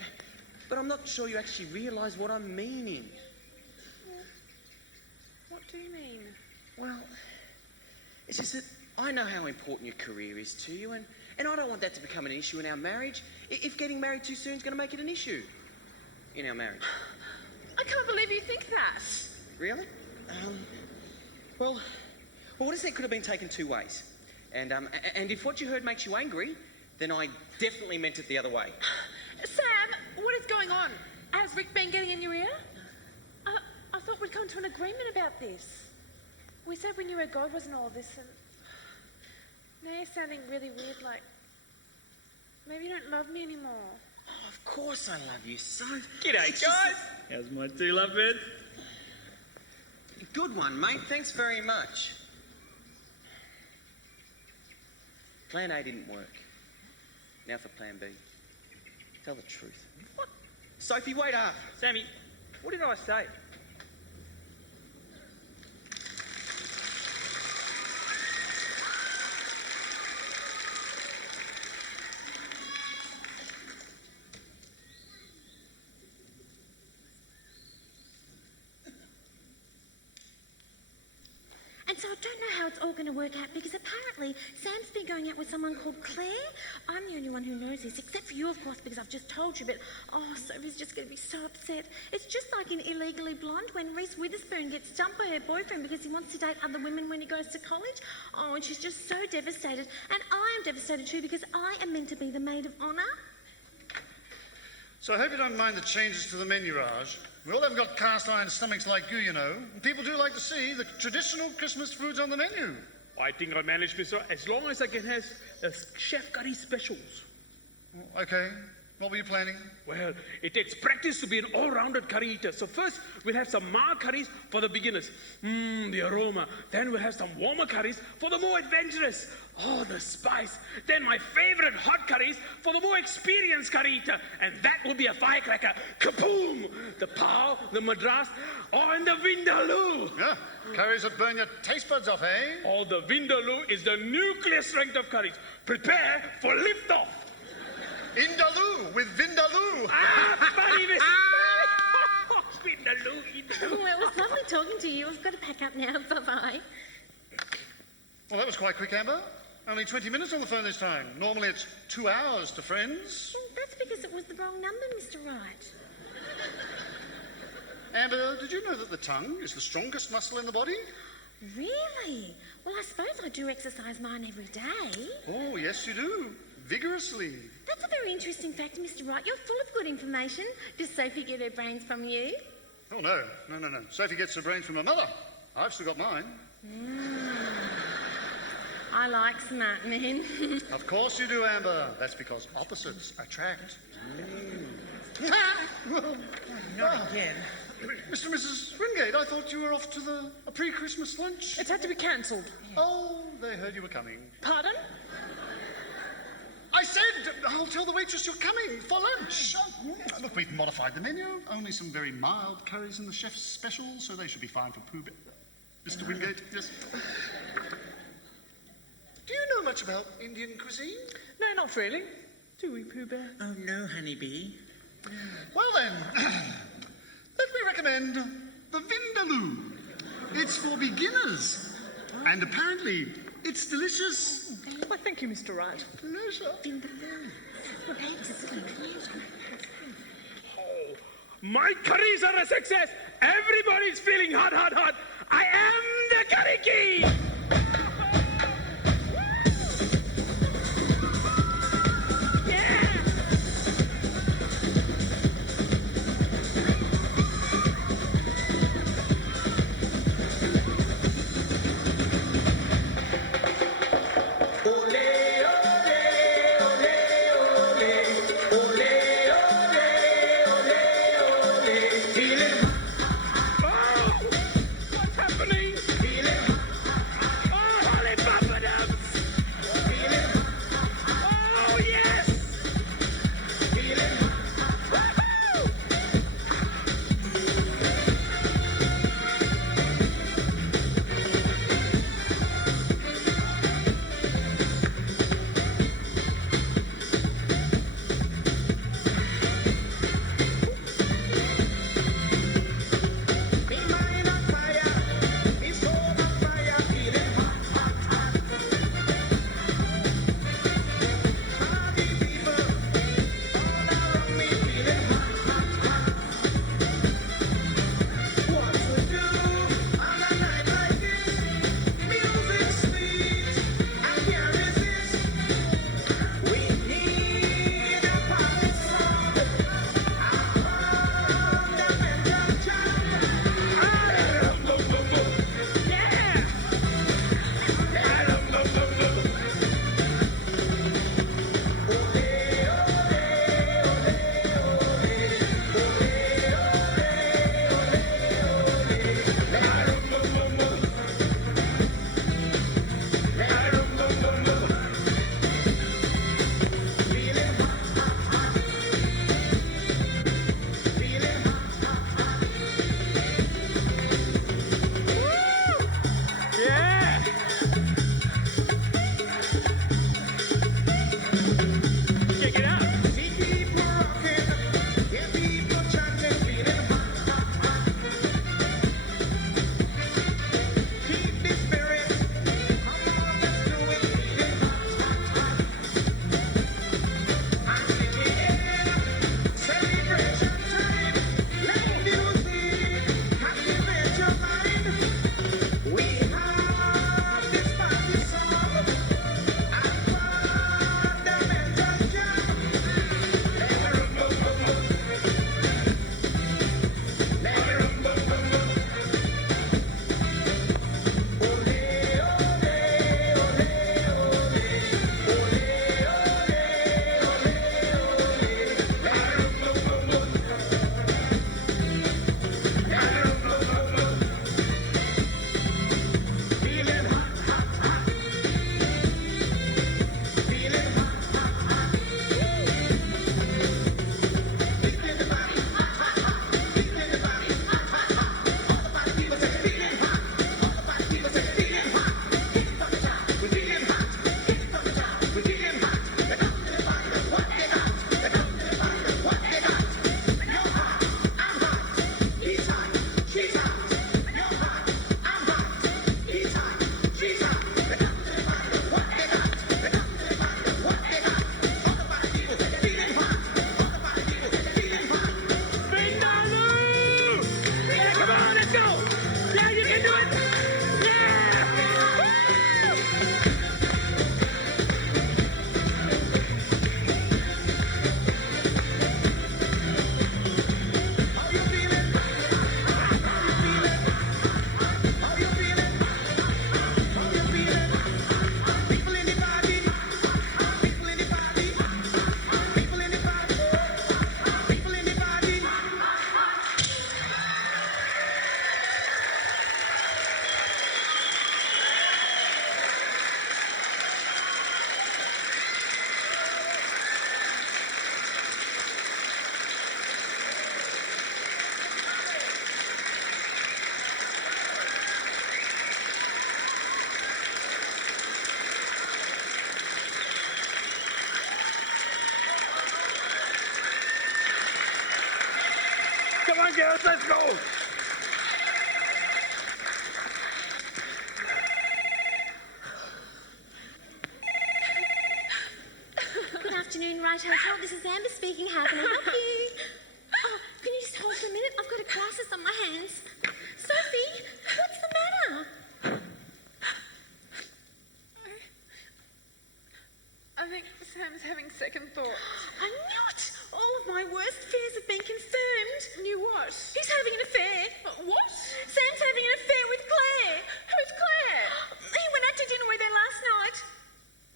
but I'm not sure you actually realise what I'm meaning. What do you mean? Well, it's just that I know how important your career is to you, and I don't want that to become an issue in our marriage. If getting married too soon is going to make it an issue in our marriage. I can't believe you think that. Really? Well, what if that could have been taken 2 ways? And if what you heard makes you angry, then I definitely meant it the other way. Sam, what is going on? Has Rick been getting in your ear? I thought we'd come to an agreement about this. We said we knew where God was in all of this, and now you're sounding really weird, like maybe you don't love me anymore. Oh, of course I love you so. G'day, guys. How's my 2 lovebirds? Good one, mate. Thanks very much. Plan A didn't work. Now for Plan B. Tell the truth. What? Sophie, wait up. Sammy, what did I say? And so I don't know how it's all going to work out because apparently Sam's been going out with someone called Claire. I'm the only one who knows this, except for you, of course, because I've just told you. But, Sophie's just going to be so upset. It's just like in Illegally Blonde when Reese Witherspoon gets dumped by her boyfriend because he wants to date other women when he goes to college. Oh, and she's just so devastated. And I am devastated too because I am meant to be the maid of honour. So I hope you don't mind the changes to the menu, Raj. We all haven't got cast iron stomachs like you know. And people do like to see the traditional Christmas foods on the menu. I think I managed, mister, as long as I can have chef curry specials. Okay. What were you planning? Well, it takes practice to be an all-rounded curry eater. So first, we'll have some mild curries for the beginners. The aroma. Then we'll have some warmer curries for the more adventurous. Oh, the spice. Then my favorite hot curries for the more experienced curry eater. And that will be a firecracker. Kaboom! The Pau, the Madras, and the Vindaloo. Yeah, curries that burn your taste buds off, eh? Oh, the Vindaloo is the nuclear strength of curries. Prepare for liftoff. Indaloo with Vindaloo. Funny, miss. Vindaloo. Well, it was lovely talking to you. I've got to pack up now. Bye-bye. Well, that was quite quick, Amber. Only 20 minutes on the phone this time. Normally it's 2 hours to friends. Well, that's because it was the wrong number, Mr. Wright. Amber, did you know that the tongue is the strongest muscle in the body? Really? Well, I suppose I do exercise mine every day. Oh, yes, you do. Vigorously. That's a very interesting fact, Mr. Wright. You're full of good information. Does Sophie get her brains from you? Oh, no. No. Sophie gets her brains from her mother. I've still got mine. I like smart men. Of course you do, Amber. That's because opposites attract. Not again. Mr. and Mrs. Wingate, I thought you were off to a pre-Christmas lunch. It's had to be cancelled. Oh, they heard you were coming. Pardon? I said, I'll tell the waitress you're coming for lunch. Look, we've modified the menu. Only some very mild curries in the chef's special, so they should be fine for Pooh Bear. Mr. Wingate, yes. Do you know much about Indian cuisine? No, not really. Do we, Pooh Bear? Oh, no, honeybee. Well then, let me recommend the Vindaloo. It's for beginners. And apparently, it's delicious. Well, thank you, Mr. Wright. Pleasure. Oh, my curries are a success. Everybody's feeling hot. I am the curry king. Let's go! Yeah, you can do it! Yeah! Come on, girls, let's go! Good afternoon, Right Hotel. This is Amber speaking. How can I help you? Oh, can you just hold for a minute? I've got a crisis on my hands. Sophie, what's the matter? I think Sam's having second thoughts. I knew it! All of my worst fears have been confirmed. Knew what? He's having an affair. What? Sam's having an affair with Claire. Who's Claire? He went out to dinner with her last night.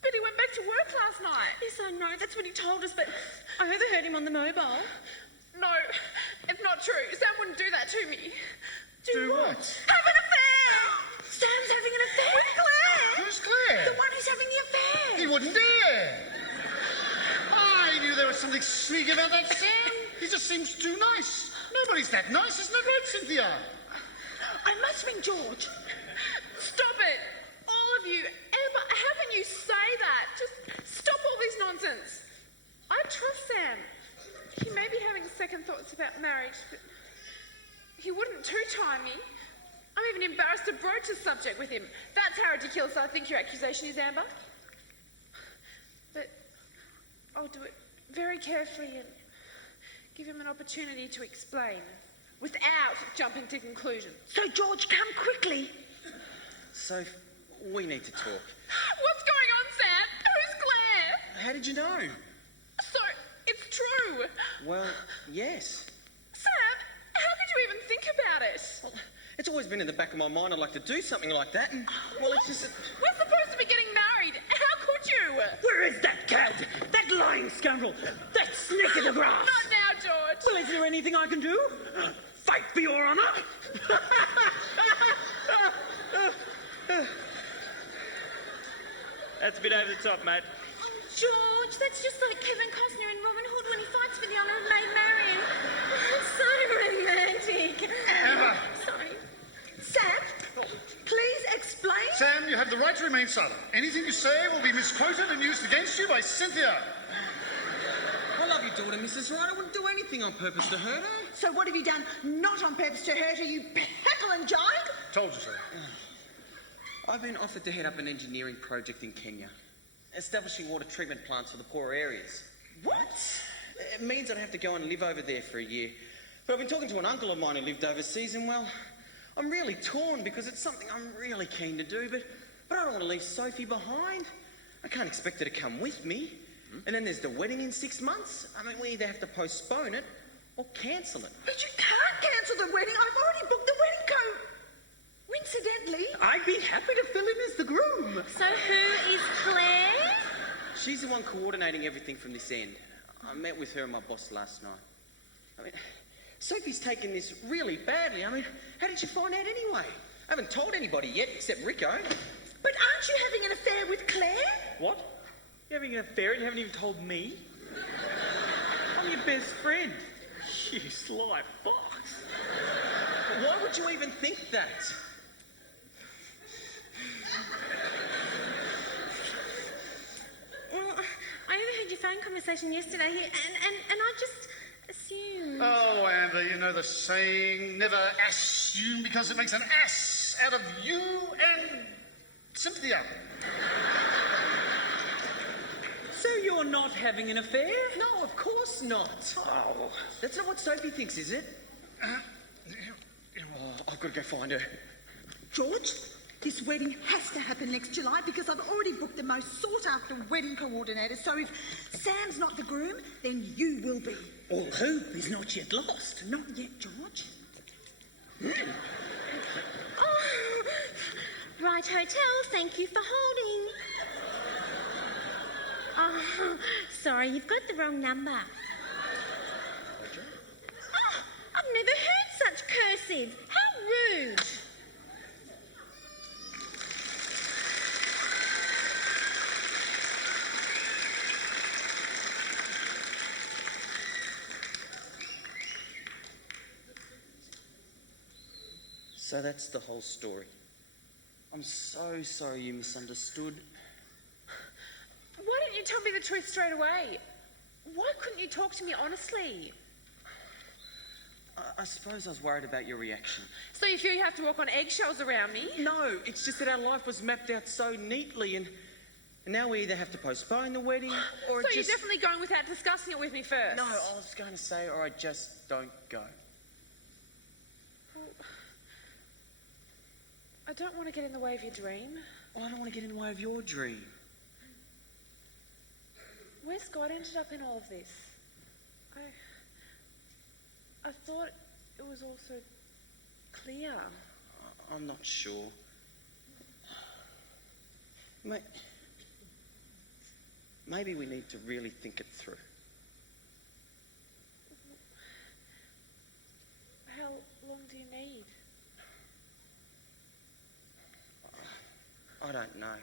But he went back to work last night. Yes, I know. That's what he told us, but I overheard him on the mobile. No, it's not true. Sam wouldn't do that to me. Do what? Have an affair! Sam's having an affair with Claire. Who's Claire? The one who's having the affair. He wouldn't dare! I knew there was something sneaky about that Sam. He just seems too nice. Nobody's that nice, isn't it right, Cynthia? I must ring George. Stop it! All of you. Amber, how can you say that? Just stop all this nonsense. I trust Sam. He may be having second thoughts about marriage, but he wouldn't two-time me. I'm even embarrassed to broach the subject with him. That's how ridiculous I think your accusation is, Amber. But I'll do it very carefully and give him an opportunity to explain without jumping to conclusions. So, George, come quickly. So, we need to talk. What's going on, Sam? Who's Claire? How did you know? So, it's true. Well, yes. Sam, how could you even think about it? Well, it's always been in the back of my mind I'd like to do something like that, and, well, it's just... We're supposed to be getting married. How could you? Where is that cad? That lying scoundrel? That snake in the grass? Not now, George. Well, is there anything I can do? Fight for your honor? That's a bit over the top, mate. George, that's just like Kevin Costner in Robin Hood when he fights for the honour of Maid Marian. So romantic. Amber. Sorry. Sam, please explain. Sam, you have the right to remain silent. Anything you say will be misquoted and used against you by Cynthia. I love your daughter, Mrs. Wright. I wouldn't do anything on purpose to hurt her. So what have you done? Not on purpose to hurt her, you peckling giant? Told you so. I've been offered to head up an engineering project in Kenya, establishing water treatment plants for the poorer areas. What? It means I'd have to go and live over there for a year. But I've been talking to an uncle of mine who lived overseas, and well, I'm really torn because it's something I'm really keen to do, but I don't want to leave Sophie behind. I can't expect her to come with me. And then there's the wedding in 6 months. I mean, we either have to postpone it or cancel it. But you can't cancel the wedding. I've already booked the wedding coat. Incidentally, I'd be happy to fill in as the groom. So who is Claire? She's the one coordinating everything from this end. I met with her and my boss last night. I mean, Sophie's taken this really badly. I mean, how did you find out anyway? I haven't told anybody yet except Rico. but aren't you having an affair with Claire? What? You're having an affair and you haven't even told me? I'm your best friend. You sly fox. Why would you even think that? Well, I overheard your phone conversation yesterday here, and I just assumed. Oh, Amber, you know the saying, never assume because it makes an ass out of you and Cynthia. So you're not having an affair? No, of course not. Oh. That's not what Sophie thinks, is it? Oh, I've got to go find her. George, this wedding has to happen next July because I've already booked the most sought-after wedding coordinator. So if Sam's not the groom, then you will be. All hope is not yet lost. Not yet, George. Oh, right hotel, thank you for holding. Oh, sorry, you've got the wrong number. Oh, I've never heard such cursive. How rude. So that's the whole story. I'm so sorry you misunderstood. Why didn't you tell me the truth straight away? Why couldn't you talk to me honestly? I suppose I was worried about your reaction. So you feel you have to walk on eggshells around me? No, it's just that our life was mapped out so neatly and now we either have to postpone the wedding or So just... you're definitely going without discussing it with me first? No, I was going to say, or I just don't go. I don't want to get in the way of your dream. Well, I don't want to get in the way of your dream. Where's God ended up in all of this? I thought it was all so clear. I'm not sure. Maybe we need to really think it through. How long do you need? I don't know.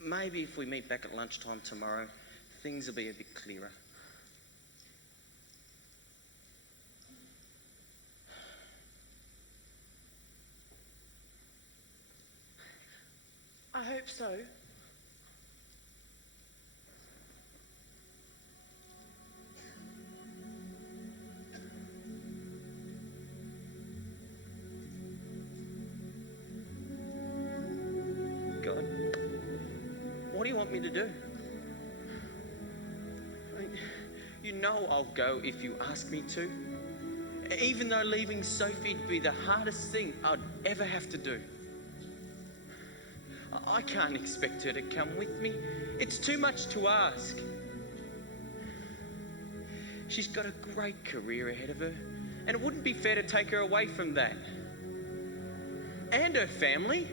Maybe if we meet back at lunchtime tomorrow, things will be a bit clearer. I hope so. God, what do you want me to do? I mean, you know I'll go if you ask me to. Even though leaving Sophie'd be the hardest thing I'd ever have to do. I can't expect her to come with me. It's too much to ask. She's got a great career ahead of her, and it wouldn't be fair to take her away from that. And her family.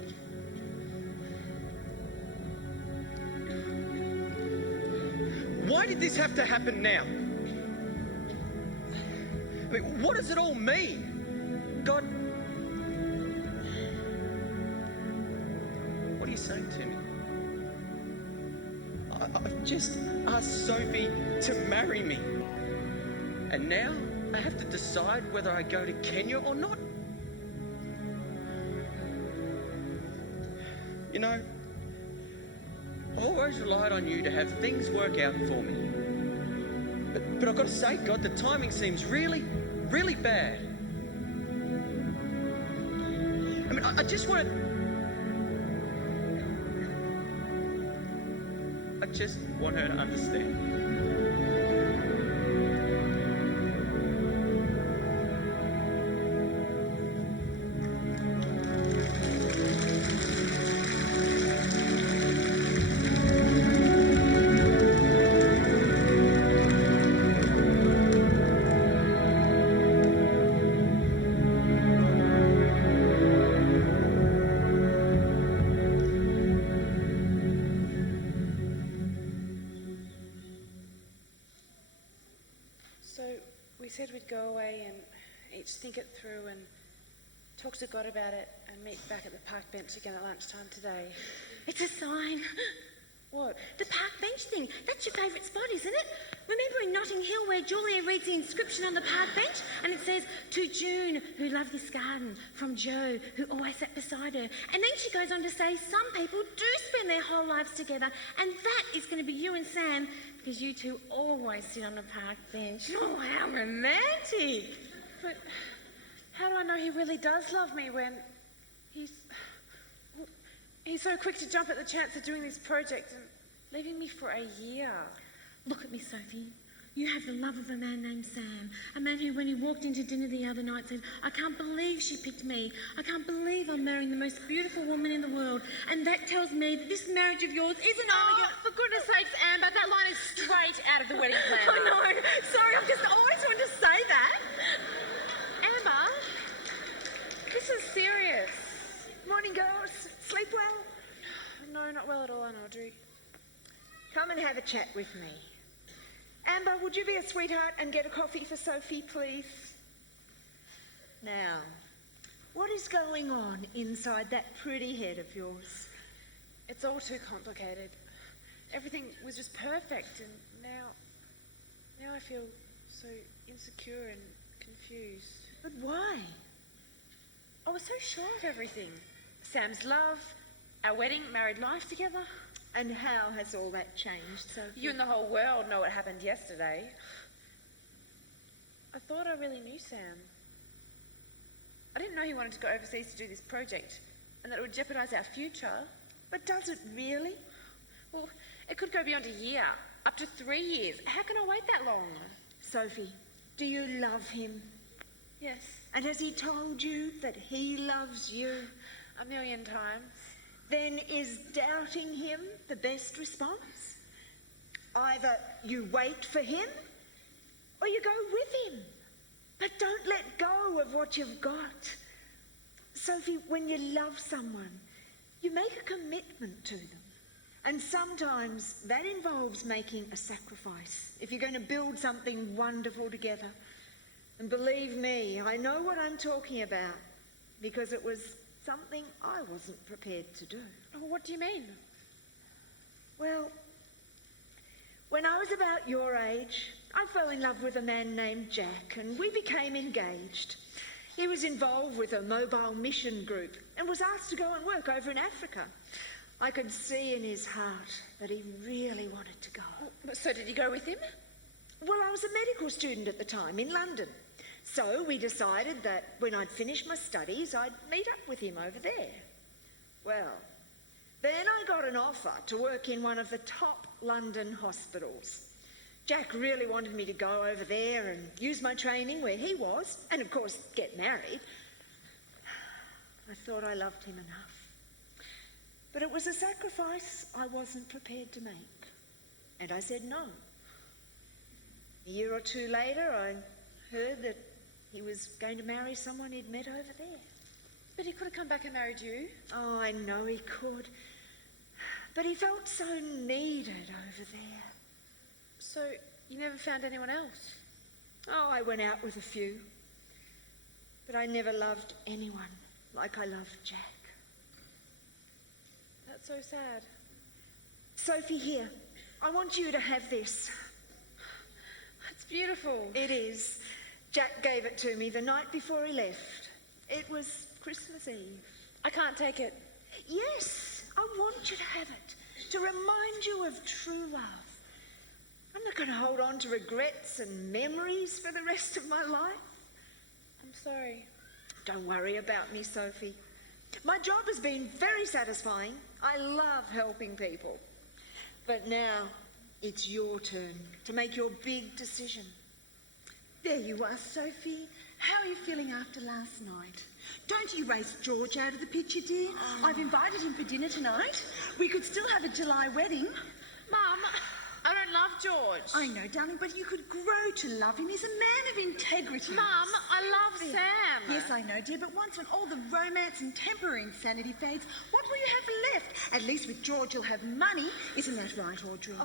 Why did this have to happen now? I mean, what does it all mean? God, what are you saying to me? I've just asked Sophie to marry me. And now I have to decide whether I go to Kenya or not. You know, I always relied on you to have things work out for me. But I've got to say, God, the timing seems really, really bad. I mean, I just want to... I just want her to understand. So we said we'd go away and each think it through and talk to God about it and meet back at the park bench again at lunchtime today. It's a sign. What? The park bench thing. That's your favourite spot, isn't it? Remember in Notting Hill where Julia reads the inscription on the park bench and it says, "To June, who loved this garden, from Joe, who always sat beside her." And then she goes on to say, some people do spend their whole lives together, and that is going to be you and Sam, because you two always sit on the park bench. Oh, how romantic. But how do I know he really does love me when he's so quick to jump at the chance of doing this project and leaving me for a year? Look at me, Sophie. You have the love of a man named Sam, a man who, when he walked into dinner the other night, said, "I can't believe she picked me. I can't believe I'm marrying the most beautiful woman in the world." And that tells me that this marriage of yours isn't only Oh, for goodness sakes, Amber, that line is straight out of the wedding planner. I know. Sorry, I've just always wanted to say that. Amber, this is serious. Morning, girls. Sleep well? No, not well at all, Aunt Audrey. Come and have a chat with me. Amber, would you be a sweetheart and get a coffee for Sophie, please? Now, what is going on inside that pretty head of yours? It's all too complicated. Everything was just perfect, and now I feel so insecure and confused. But why? I was so sure of everything. Sam's love, our wedding, married life together. And how has all that changed, Sophie? You and the whole world know what happened yesterday. I thought I really knew Sam. I didn't know he wanted to go overseas to do this project and that it would jeopardise our future. But does it really? Well, it could go beyond a year, up to 3 years. How can I wait that long? Sophie, do you love him? Yes, And has he told you that he loves you? 1,000,000 times. Then is doubting him the best response? Either you wait for him or you go with him. But don't let go of what you've got. Sophie, when you love someone, you make a commitment to them. And sometimes that involves making a sacrifice if you're going to build something wonderful together. And believe me, I know what I'm talking about because it was something I wasn't prepared to do. What do you mean? Well, when I was about your age, I fell in love with a man named Jack, and we became engaged. He was involved with a mobile mission group and was asked to go and work over in Africa. I could see in his heart that he really wanted to go. So did you go with him? Well, I was a medical student at the time in London. So we decided that when I'd finished my studies, I'd meet up with him over there. Well, then I got an offer to work in one of the top London hospitals. Jack really wanted me to go over there and use my training where he was, and of course get married. I thought I loved him enough. But it was a sacrifice I wasn't prepared to make. And I said no. A year or two later, I heard that he was going to marry someone he'd met over there. But he could have come back and married you. Oh, I know he could. But he felt so needed over there. So you never found anyone else? Oh, I went out with a few. But I never loved anyone like I loved Jack. That's so sad. Sophie, here. I want you to have this. It's beautiful. It is. Jack gave it to me the night before he left. It was Christmas Eve. I can't take it. Yes, I want you to have it, to remind you of true love. I'm not going to hold on to regrets and memories for the rest of my life. I'm sorry. Don't worry about me, Sophie. My job has been very satisfying. I love helping people. But now it's your turn to make your big decision. There you are, Sophie. How are you feeling after last night? Don't erase George out of the picture, dear. I've invited him for dinner tonight. We could still have a July wedding. Mum, I don't love George. I know, darling, but you could grow to love him. He's a man of integrity. Mum, I love Sam. Yes, I know, dear, but once when all the romance and temporary insanity fades, what will you have left? At least with George you'll have money. Isn't that right, Audrey?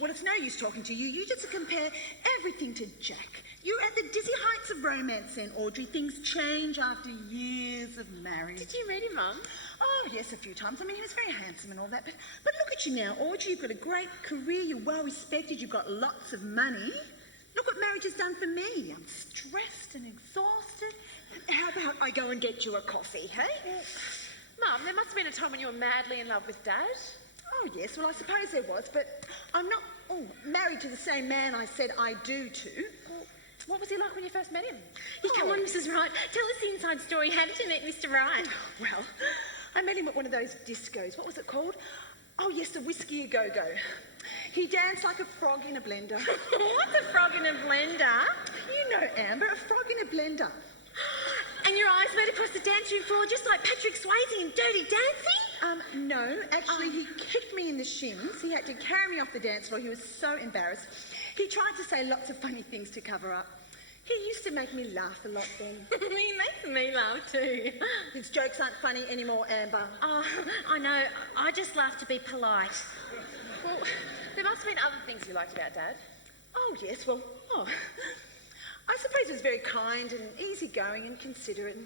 Well, it's no use talking to you. You just compare everything to Jack. You're at the dizzy heights of romance then, Audrey. Things change after years of marriage. Did you meet him, Mum? Oh, yes, a few times. I mean, he was very handsome and all that. But look at you now, Audrey. You've got a great career. You're well respected. You've got lots of money. Look what marriage has done for me. I'm stressed and exhausted. How about I go and get you a coffee, hey? Mum, there must have been a time when you were madly in love with Dad. Oh, yes, well, I suppose there was, but I'm not married to the same man I said I do to. Well, what was he like when you first met him? Come on, Mrs. Wright. Tell us the inside story. How did you meet Mr. Wright? Well, I met him at one of those discos. What was it called? Oh, yes, the Whiskey A Go-Go. He danced like a frog in a blender. What's a frog in a blender? You know, Amber, a frog in a blender. And your eyes went across the dance room floor just like Patrick Swayze in Dirty Dancing? No, actually, he kicked me in the shins. He had to carry me off the dance floor. He was so embarrassed. He tried to say lots of funny things to cover up. He used to make me laugh a lot then. He makes me laugh too. His jokes aren't funny anymore, Amber. Oh, I know. I just laugh to be polite. Well, there must have been other things you liked about Dad. Oh, yes, well, I suppose he was very kind and easygoing and considerate.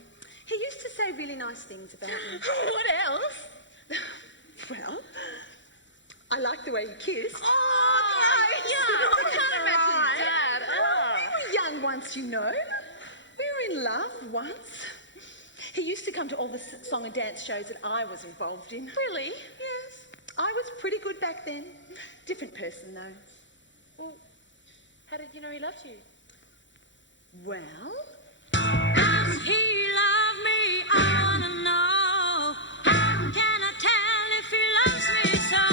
He used to say really nice things about me. What else? Well, I liked the way he kissed. Oh, I can't imagine Dad. We were young once, you know. We were in love once. He used to come to all the song and dance shows that I was involved in. Really? Yes. I was pretty good back then. Different person, though. Well, how did you know he loved you? Well, Does he love me? I wanna know. How can I tell if he loves me so?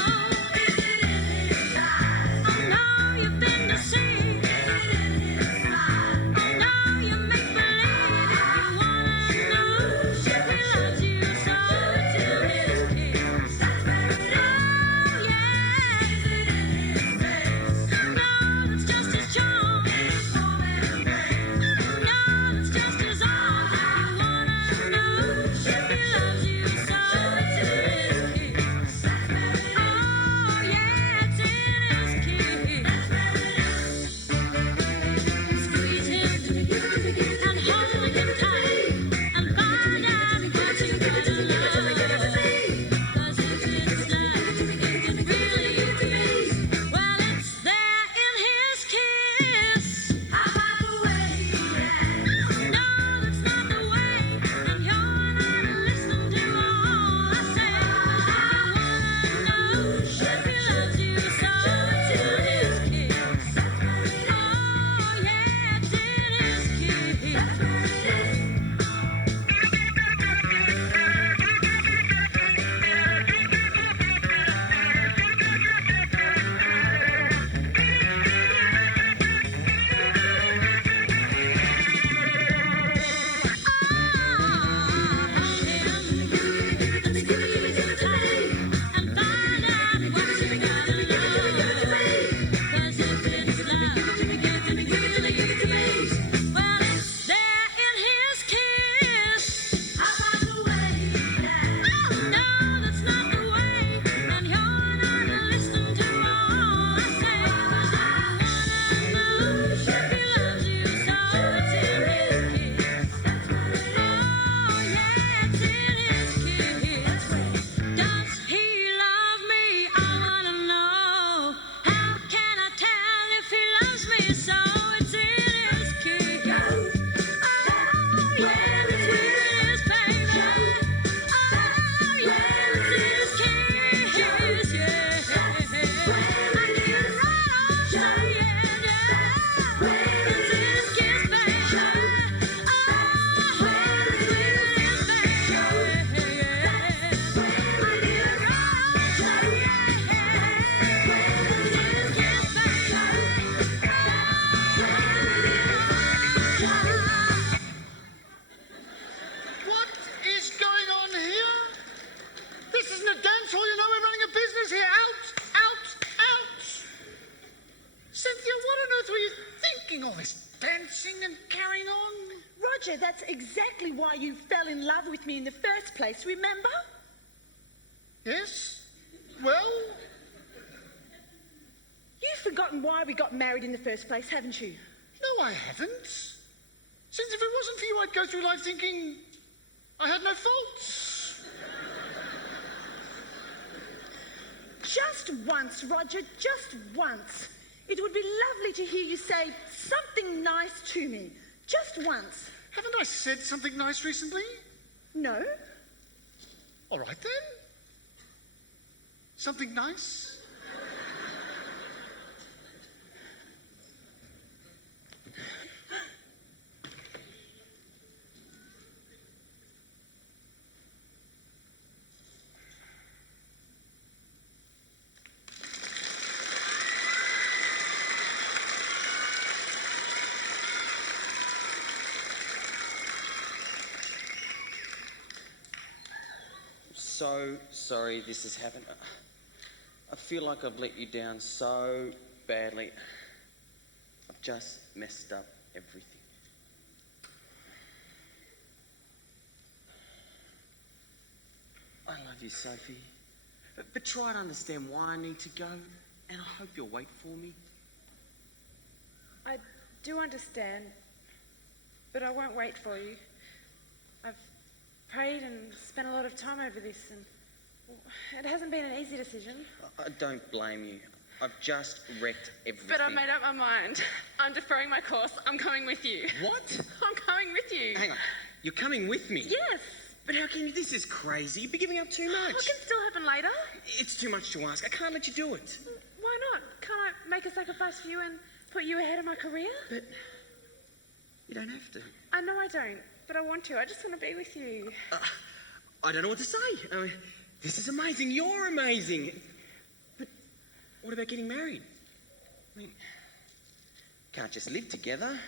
Is it in his eyes? I know you've been deceived. Is it in his mind? I know you make believe. You wanna know if he loves you so. To his kiss. That's where it is. Oh yeah. Is it in his face? I know it's just his charm. It's more than grace. No, it's just his arms. If you wanna know if he loves you so, it's in his kiss. Oh yeah, it's in his kiss. Squeeze him and hold him tight and find out what you gotta know. 'Cause if it's love, it can really be. Well, it's there in his kiss. How about the way he acts? No, that's not the way, and you're not listening to all I say. I wanna know if he loves you so. It's in his kiss. Oh yeah, it's in his kiss. Does he love me? I wanna know. How can I tell if he loves me so? It's in his kiss. Oh yeah, it's in his baby. Oh yeah, it's in his kiss. Yeah. I need it right on. Yeah, yeah. It's in his kiss, baby. Oh, it's in his baby. What is going on here? This isn't a dance hall, you know. We're running a business here. Out! Cynthia, what on earth were you thinking? All this dancing and carrying on? Roger, that's exactly why you fell in love with me in the first place, remember? Yes? Well, You've forgotten why we got married in the first place, haven't you? no, I haven't. Since if it wasn't for you, I'd go through life thinking I had no faults. Just once, Roger, just once. It would be lovely to hear you say something nice to me. Just once. Haven't I said something nice recently? No? All right then. Something nice? so sorry this has happened. I feel like I've let you down so badly. I've just messed up everything. I love you, Sophie. But try to understand why I need to go, and I hope you'll wait for me. I do understand, but I won't wait for you. I've prayed and spent a lot of time over this, and it hasn't been an easy decision. I don't blame you. I've just wrecked everything. But I've made up my mind. I'm deferring my course. I'm coming with you. What? I'm coming with you. Hang on. You're coming with me? Yes. But how can you? This is crazy. You'd be giving up too much. It can still happen later. It's too much to ask. I can't let you do it. Why not? Can't I make a sacrifice for you and put you ahead of my career? But you don't have to. I know I don't, but I want to. I just want to be with you. I don't know what to say. I mean, this is amazing. You're amazing. But what about getting married? I mean, can't just live together.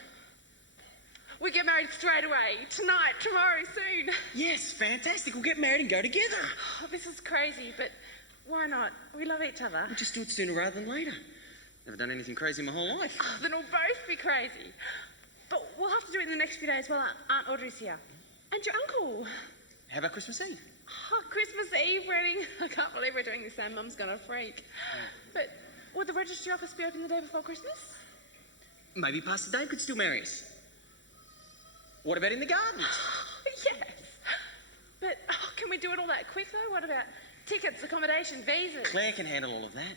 We get married straight away. Tonight, tomorrow, soon. Yes, fantastic. We'll get married and go together. Oh, this is crazy, but why not? We love each other. We'll just do it sooner rather than later. Never done anything crazy in my whole life. Oh, then we'll both be crazy. But we'll have to do it in the next few days while Aunt Audrey's here. And your uncle. How about Christmas Eve? Oh, Christmas Eve wedding. I can't believe we're doing this and Mum's gonna freak. But would the registry office be open the day before Christmas? Maybe Pastor Dave could still marry us. What about in the gardens? Yes. But can we do it all that quick though? What about tickets, accommodation, visas? Claire can handle all of that.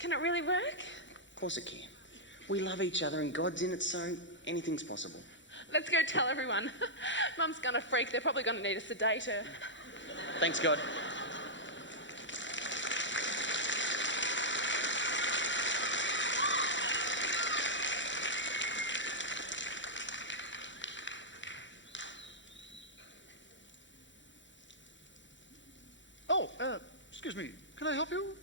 Can it really work? Of course it can. We love each other and God's in it, so anything's possible. Let's go tell everyone. Mum's gonna freak. They're probably gonna need a sedator. Thanks, God. Oh, excuse me. Can I help you?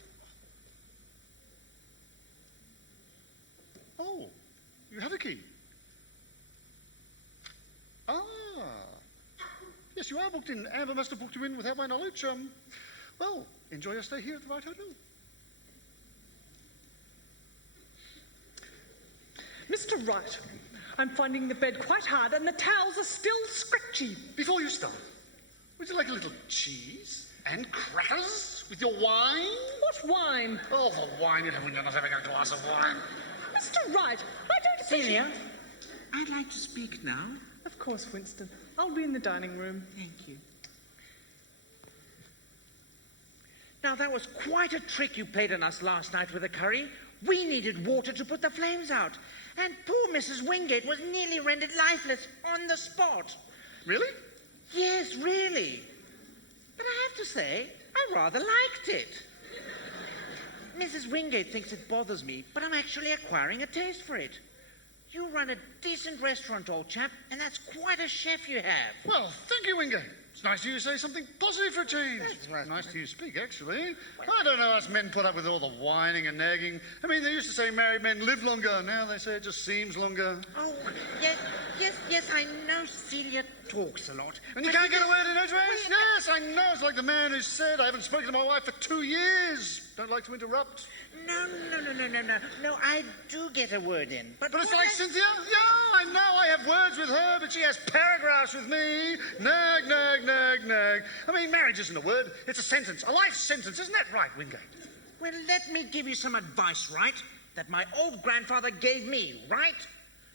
Oh, you have a key. Ah. Yes, you are booked in. Amber must have booked you in without my knowledge. Well, enjoy your stay here at the Right Hotel. Mr. Wright, I'm finding the bed quite hard and the towels are still scratchy. Before you start, would you like a little cheese and crackers with your wine? What wine? Oh, the wine you have when you're not having a glass of wine. Mr. Wright, I don't think... Celia, I'd like to speak now. Of course, Winston. I'll be in the dining room. Thank you. Now, that was quite a trick you played on us last night with the curry. We needed water to put the flames out. And poor Mrs. Wingate was nearly rendered lifeless on the spot. Really? Yes, really. But I have to say, I rather liked it. Mrs. Wingate thinks it bothers me, but I'm actually acquiring a taste for it. You run a decent restaurant, old chap, and that's quite a chef you have. Well, thank you, Wingate. It's nice to hear you say something positive for a change. That's right. Nice to hear you speak, actually. I don't know us men put up with all the whining and nagging. I mean, they used to say married men live longer. Now they say it just seems longer. Oh, yes, I know Celia talks a lot. And you can't get a word in edgeways? Yes, I know. It's like the man who said, I haven't spoken to my wife for 2 years. Don't like to interrupt. No, I do get a word in. But it's like Cynthia? Yeah, I know. I have words with her, but she has paragraphs with me. Nag, nag, nag, nag. I mean, marriage isn't a word. It's a sentence. A life sentence. Isn't that right, Wingate? Well, let me give you some advice, right? That my old grandfather gave me, right?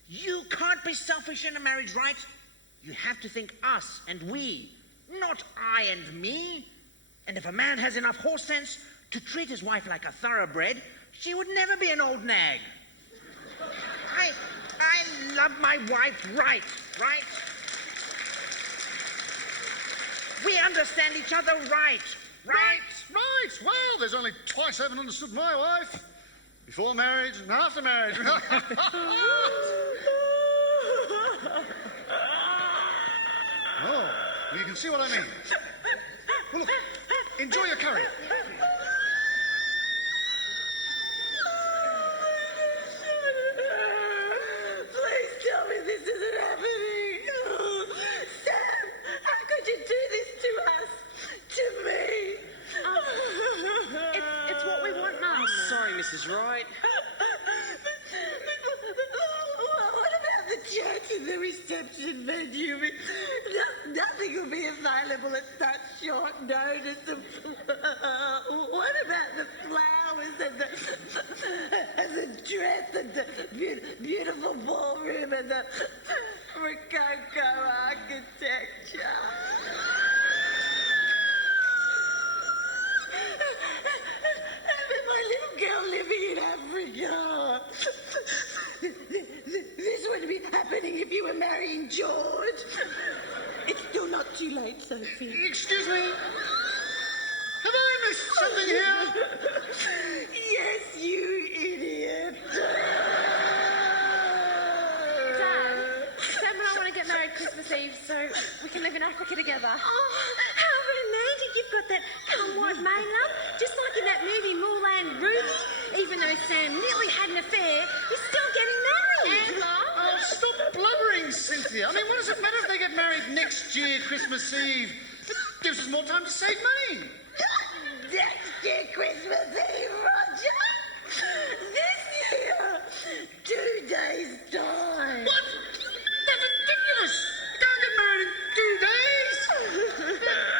You can't be selfish in a marriage, right? You have to think us and we, not I and me. And if a man has enough horse sense to treat his wife like a thoroughbred, she would never be an old nag. I love my wife right? We understand each other right? Right. Well, there's only twice I haven't understood my wife. Before marriage and after marriage. Oh, well, you can see what I mean. Well, look, enjoy your curry. Please tell me this isn't happening. Sam, how could you do this to us? To me? reception venue. Nothing will be available at such short notice. What about the flowers and the dress and the beautiful ballroom and the Rococo architecture? And my little girl living in Africa. This would be happening if you were marrying George. It's still not too late, Sophie. Excuse me? Have I missed something here? Yes, you idiot. Dad and I want to get married Christmas Eve so we can live in Africa together. Oh, how romantic. You've got that come what may, love. Just like in that movie Moulin Rouge. Even though Sam nearly had an affair, he's still getting married. Oh, stop blubbering, Cynthia. I mean, what does it matter if they get married next year, Christmas Eve? It gives us more time to save money. Next year, Christmas Eve, Roger. This year, 2 days' time. What? That's ridiculous. You can't get married in 2 days.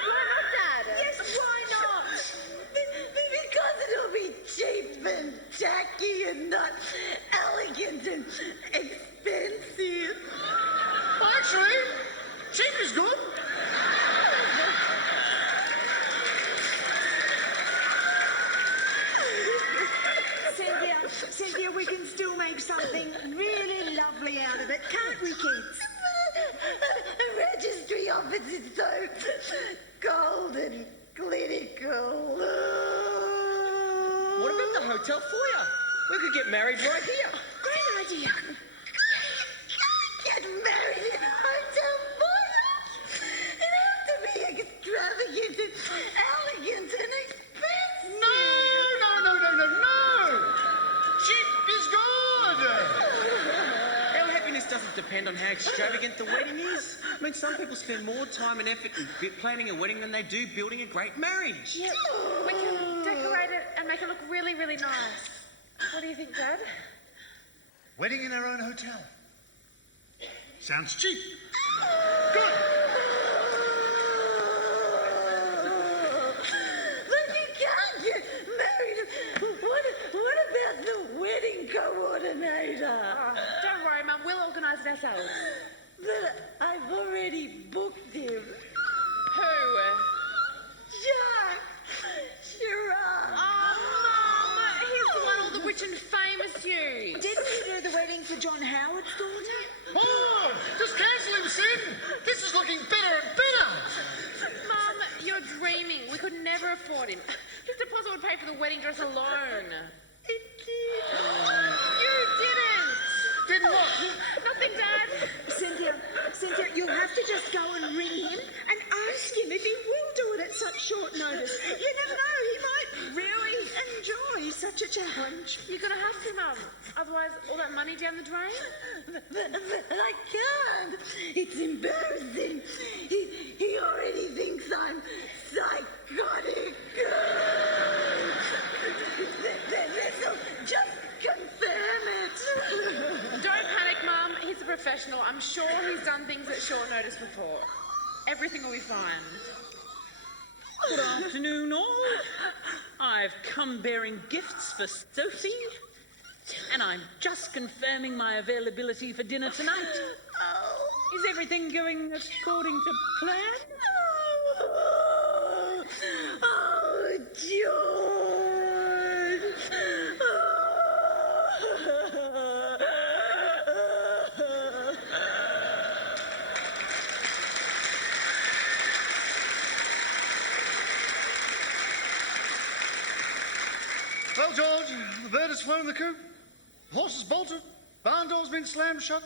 Why not, Dad? Yes, why not? Because it'll be cheap and tacky and not elegant and expensive. Well, actually, cheap is good. Cynthia, we can still make something really lovely out of it, can't we, kids? The registry office is so cold and clinical. What about the hotel foyer? We could get married right here. Great idea. Get married in a hotel foyer? It has to be extravagant and elegant and expensive. No. Cheap is good. Our happiness doesn't depend on how extravagant the wedding is. I mean, some people spend more time and effort in planning a wedding than they do building a great marriage. Yeah, we can decorate it and make it look really, really nice. What do you think, Dad? Wedding in our own hotel. Sounds cheap. Good. But you can't get married. What about the wedding coordinator? Don't worry, Mum. We'll organise it ourselves. But I've already booked him. Who? Jacques Chirac. Oh, Mum. He's the one all the rich and famous use. Didn't you do the wedding for John Howard's daughter? Oh, just cancel him, Sid. This is looking better and better. Mum, you're dreaming. We could never afford him. His deposit would pay for the wedding dress alone. It did. You didn't. Didn't what? Nothing, Dad. Cynthia, you'll have to just go and ring him and ask him if he will do it at such short notice. You never know, he might really enjoy such a challenge. You're going to have to, Mum. Otherwise, all that money down the drain. But I can't. It's embarrassing. He already thinks I'm psychotic. This'll just confirm it. Don't panic, Mum. He's a professional. I'm sure he's done things at short notice before. Everything will be fine. Good afternoon, all. I've come bearing gifts for Sophie, and I'm just confirming my availability for dinner tonight. Is everything going according to plan? Oh, George. Well, George, the bird has flown the coop. The horse has bolted. Barn door's been slammed shut.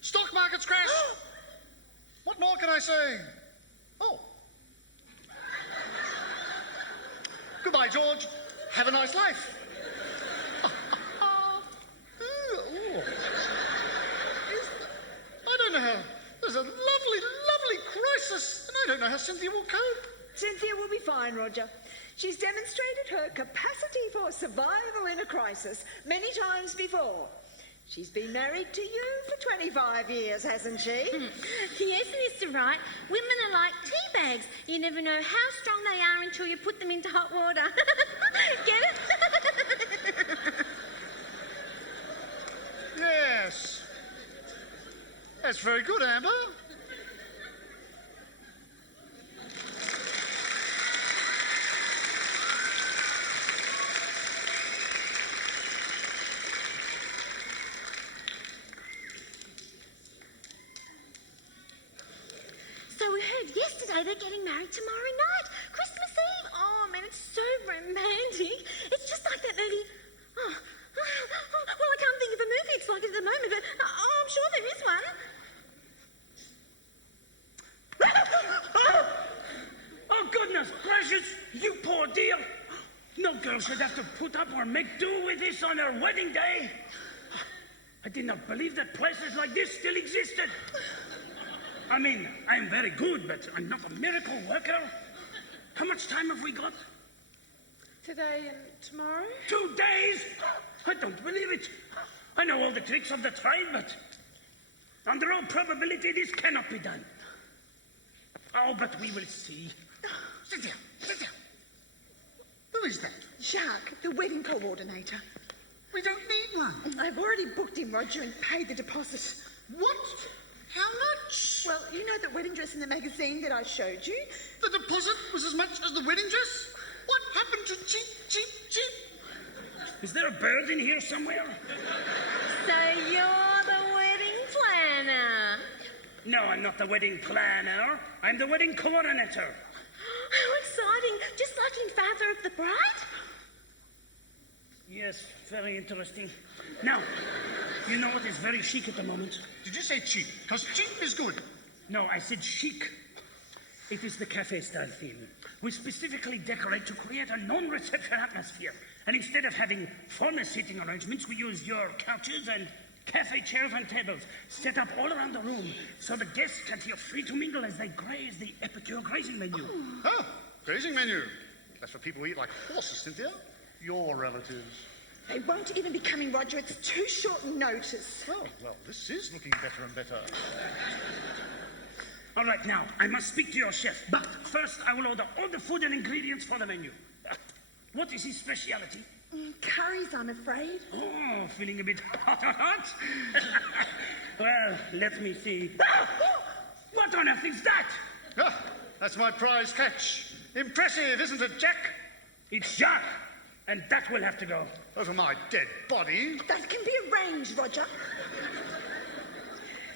Stock market's crashed. What more can I say? Oh. Goodbye, George. Have a nice life. I don't know how. There's a lovely crisis, and I don't know how Cynthia will cope. Cynthia will be fine, Roger. She's demonstrated her capacity for survival in a crisis many times before. She's been married to you for 25 years, hasn't she? Yes, Mr. Wright. Women are like tea bags. You never know how strong they are until you put them into hot water. Get it? Yes. That's very good, Amber. So we heard yesterday they're getting married tomorrow night. Christmas Eve. Oh, man, it's so romantic. It's just like that movie. Well, I can't think of a movie it's like it at the moment, but I'm sure there is one. Oh, goodness gracious, you poor dear. No girl should have to put up or make do with this on her wedding day. I did not believe that places like this still existed. I mean, I'm very good, but I'm not a miracle worker. How much time have we got? Today and tomorrow? 2 days? I don't believe it. I know all the tricks of the trade, but under all probability, this cannot be done. Oh, but we will see. Sit down, sit down. Who is that? Jacques, the wedding coordinator. We don't need one. I've already booked him, Roger, and paid the deposit. What? How much? Well, you know that wedding dress in the magazine that I showed you? The deposit was as much as the wedding dress? What happened to cheap? Is there a bird in here somewhere? So you're the wedding planner. No, I'm not the wedding planner. I'm the wedding coordinator. How exciting. Just like in Father of the Bride? Yes, very interesting. Now, you know what is very chic at the moment? Did you say cheap? Because cheap is good. No, I said chic. It is the cafe-style theme. We specifically decorate to create a non-reception atmosphere. And instead of having formal seating arrangements, we use your couches and cafe chairs and tables set up all around the room so the guests can feel free to mingle as they graze the epicure grazing menu. Oh, grazing menu. That's for people who eat like horses, Cynthia. Your relatives. They won't even be coming, Roger. It's too short notice. Oh, well, this is looking better and better. All right, now, I must speak to your chef. But first, I will order all the food and ingredients for the menu. What is his speciality? Curries, I'm afraid. Oh, feeling a bit hot? Well, let me see. What on earth is that? Ah, that's my prize catch. Impressive, isn't it, Jack? It's Jacques, and that will have to go. Over my dead body. That can be arranged, Roger.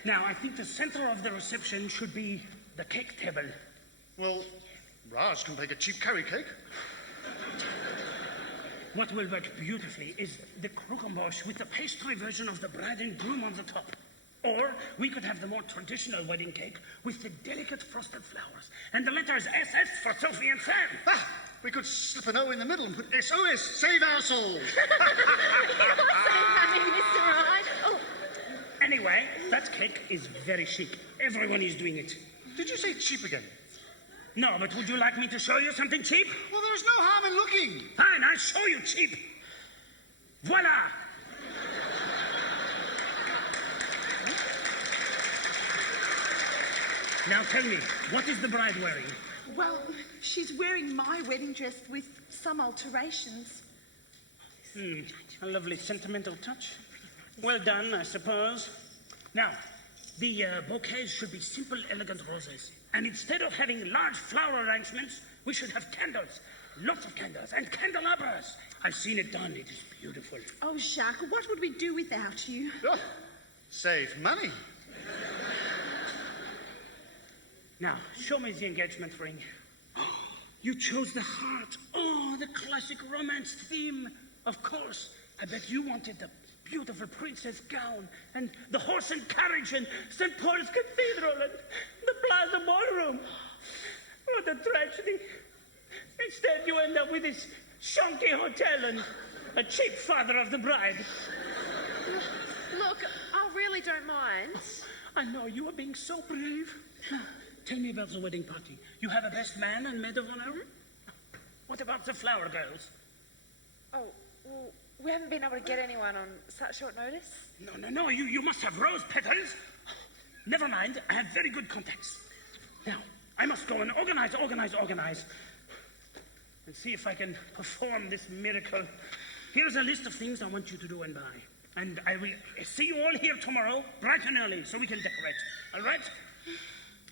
Now, I think the center of the reception should be the cake table. Well, Raj can bake a cheap curry cake. What will work beautifully is the croquembouche with the pastry version of the bride and groom on the top. Or we could have the more traditional wedding cake with the delicate frosted flowers and the letters SS for Sophie and Sam. Ah, we could slip an O in the middle and put SOS, save our souls. Oh, Anyway, that cake is very chic. Everyone is doing it. Did you say cheap again? No, but would you like me to show you something cheap? Well, there's no harm in looking. Fine, I'll show you cheap. Voila! Now tell me, what is the bride wearing? Well, she's wearing my wedding dress with some alterations. A lovely sentimental touch. Well done, I suppose. Now, the bouquets should be simple, elegant roses. And instead of having large flower arrangements, we should have candles. Lots of candles and candelabras. I've seen it done. It is beautiful. Oh, Jacques, what would we do without you? Oh, save money. Now, show me the engagement ring. Oh, you chose the heart. Oh, the classic romance theme. Of course. I bet you wanted the beautiful princess gown and the horse and carriage and St. Paul's Cathedral and the Plaza Ballroom. What a tragedy. Instead, you end up with this shonky hotel and a cheap father of the bride. Look, I really don't mind. I know you are being so brave. Now, tell me about the wedding party. You have a best man and maid of honor? What about the flower girls? Oh, well, We haven't been able to get anyone on such short notice. No. You must have rose petals. Never mind. I have very good contacts. Now, I must go and organize, and see if I can perform this miracle. Here's a list of things I want you to do and buy. And I will see you all here tomorrow, bright and early, so we can decorate. All right?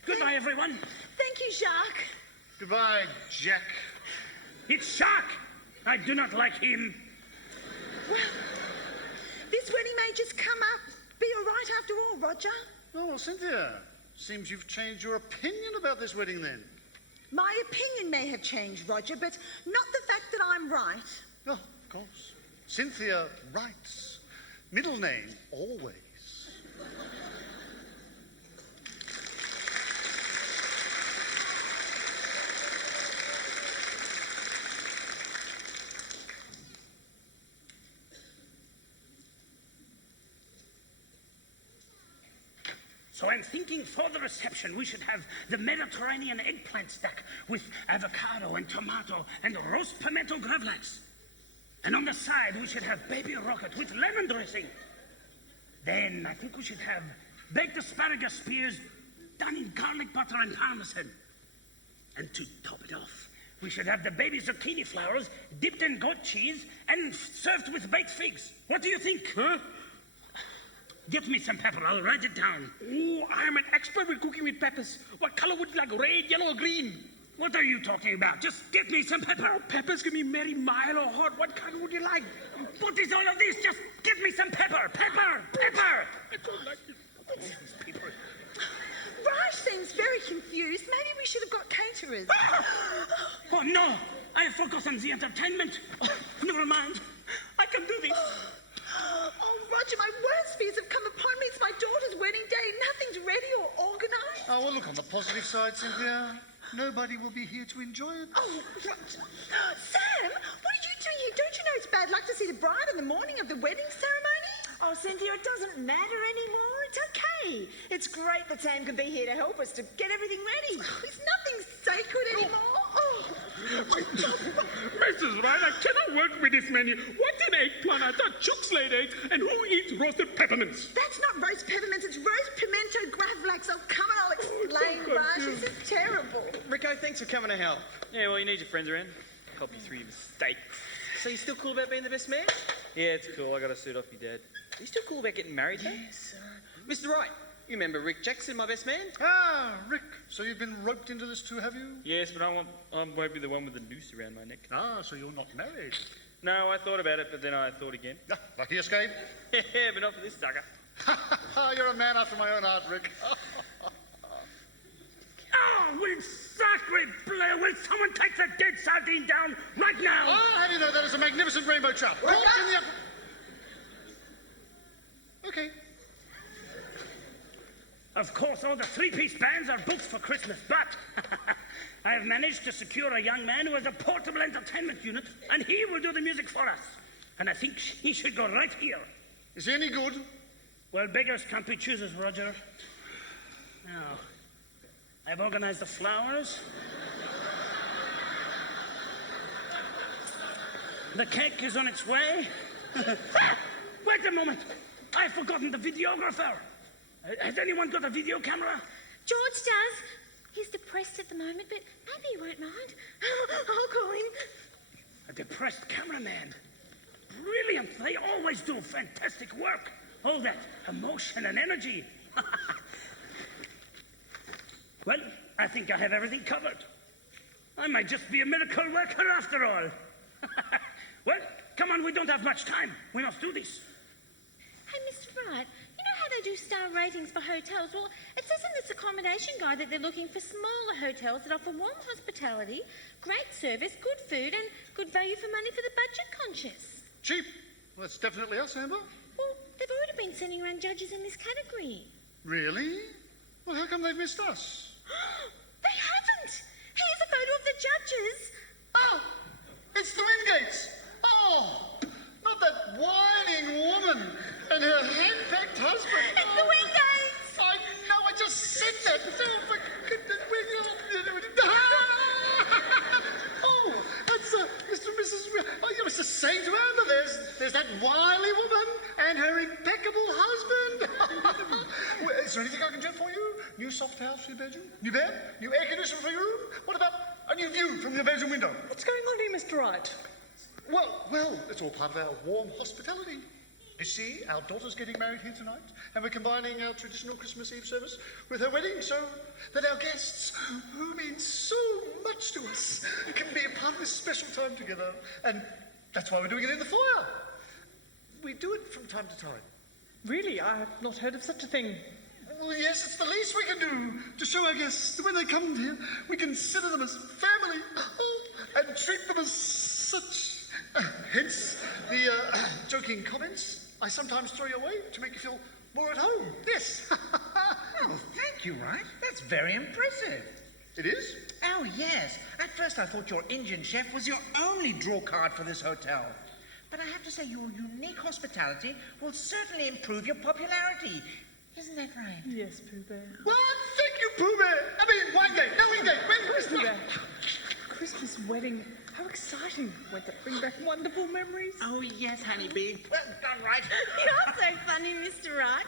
Goodbye, everyone. Thank you, Jacques. Goodbye, Jack. It's Shark. I do not like him. Well, this wedding may just come up. Be all right after all, Roger. Oh, well, Cynthia, seems you've changed your opinion about this wedding then. My opinion may have changed, Roger, but not the fact that I'm right. Oh, of course. Cynthia writes. Middle name, always. So I'm thinking for the reception we should have the Mediterranean eggplant stack with avocado and tomato and roast pimento gravlax. And on the side we should have baby rocket with lemon dressing. Then I think we should have baked asparagus spears done in garlic butter and parmesan. And to top it off, we should have the baby zucchini flowers dipped in goat cheese and served with baked figs. What do you think? Huh? Get me some pepper, I'll write it down. Oh, I'm an expert with cooking with peppers. What color would you like? Red, yellow, or green? What are you talking about? Just get me some pepper. Oh, peppers can be merry, mild, or hot. What kind would you like? What is all of this? Just get me some pepper. Pepper! Pepper! I don't like it. These people. Raj seems very confused. Maybe we should have got caterers. Oh, no! I focus on the entertainment. Oh, never mind. I can do this. Oh, Roger, my worst fears have come upon me. It's my daughter's wedding day. Nothing's ready or organised. Oh, well, look on the positive side, Cynthia. Nobody will be here to enjoy it. Oh, Roger. Sam, what are you doing here? Don't you know it's bad luck to see the bride on the morning of the wedding ceremony? Oh, Cynthia, it doesn't matter anymore. It's okay. It's great that Sam can be here to help us to get everything ready. There's nothing sacred anymore. Oh. Mrs. Wright, I cannot work with this menu. What's an eggplant? I thought chooks laid eggs. And who eats roasted peppermints? That's not roast peppermints, it's roast pimento gravlax. Oh, come on, I'll explain, Raj. This is terrible. Rico, thanks for coming to help. Yeah, well, you need your friends around. Help you through your mistakes. So you still cool about being the best man? Yeah, it's cool. I got a suit off your dad. You still cool about getting married, though? Yes. Mr. Wright, you remember Rick Jackson, my best man? Ah, Rick, so you've been roped into this too, have you? Yes, but I won't be the one with the noose around my neck. Ah, so you're not married. No, I thought about it, but then I thought again. Ah, lucky escape. Yeah, but not for this sucker. You're a man after my own heart, Rick. Oh, will sacred Blair, will someone take the dead sardine down right now? Oh, how do you know that is a magnificent rainbow trout? Caught in the upper... Okay. Of course, all the three-piece bands are booked for Christmas, but I have managed to secure a young man who has a portable entertainment unit, and he will do the music for us. And I think he should go right here. Is he any good? Well, beggars can't be choosers, Roger. Now, I've organized the flowers. The cake is on its way. Wait a moment. I've forgotten the videographer. Has anyone got a video camera? George does. He's depressed at the moment, but maybe he won't mind. I'll call him. A depressed cameraman. Brilliant. They always do fantastic work. All that emotion and energy. Well, I think I have everything covered. I might just be a miracle worker after all. Well, come on, we don't have much time. We must do this. Hey, Mr. Wright, you know how they do star ratings for hotels? Well, it says in this accommodation guide that they're looking for smaller hotels that offer warm hospitality, great service, good food, and good value for money for the budget conscious. Cheap. Well, that's definitely us, Amber. Well, they've already been sending around judges in this category. Really? Well, how come they've missed us? They haven't! Here's a photo of the judges. Oh, it's the Wingates. Oh, not that whining woman and her hand-packed husband. It's the Wingates! I know, I just said that. Oh, for goodness, oh, that's Mr. and Mrs. Oh, you're Mr. Saint Amber. There's that new soft towels for your bedroom? New bed? New air conditioner for your room? What about a new view from your bedroom window? What's going on here, Mr. Wright? Well, it's all part of our warm hospitality. You see, our daughter's getting married here tonight, and we're combining our traditional Christmas Eve service with her wedding so that our guests, who mean so much to us, can be a part of this special time together. And that's why we're doing it in the foyer. We do it from time to time. Really? I have not heard of such a thing. Well, yes, it's the least we can do to show our guests that when they come here, we consider them as family and treat them as such. Hence the joking comments I sometimes throw your way to make you feel more at home. Yes. Oh, thank you, Wright. That's very impressive. It is? Oh, yes. At first I thought your Indian chef was your only draw card for this hotel. But I have to say your unique hospitality will certainly improve your popularity. Isn't that right? Yes, Pooh Bear. What? Thank you, Pooh Bear. I mean, wine date, no wine date. Pooh Bear. Christmas wedding. How exciting. Won't that bring back wonderful memories? Oh, yes, honeybee. Well done, Wright. You're so funny, Mr. Wright.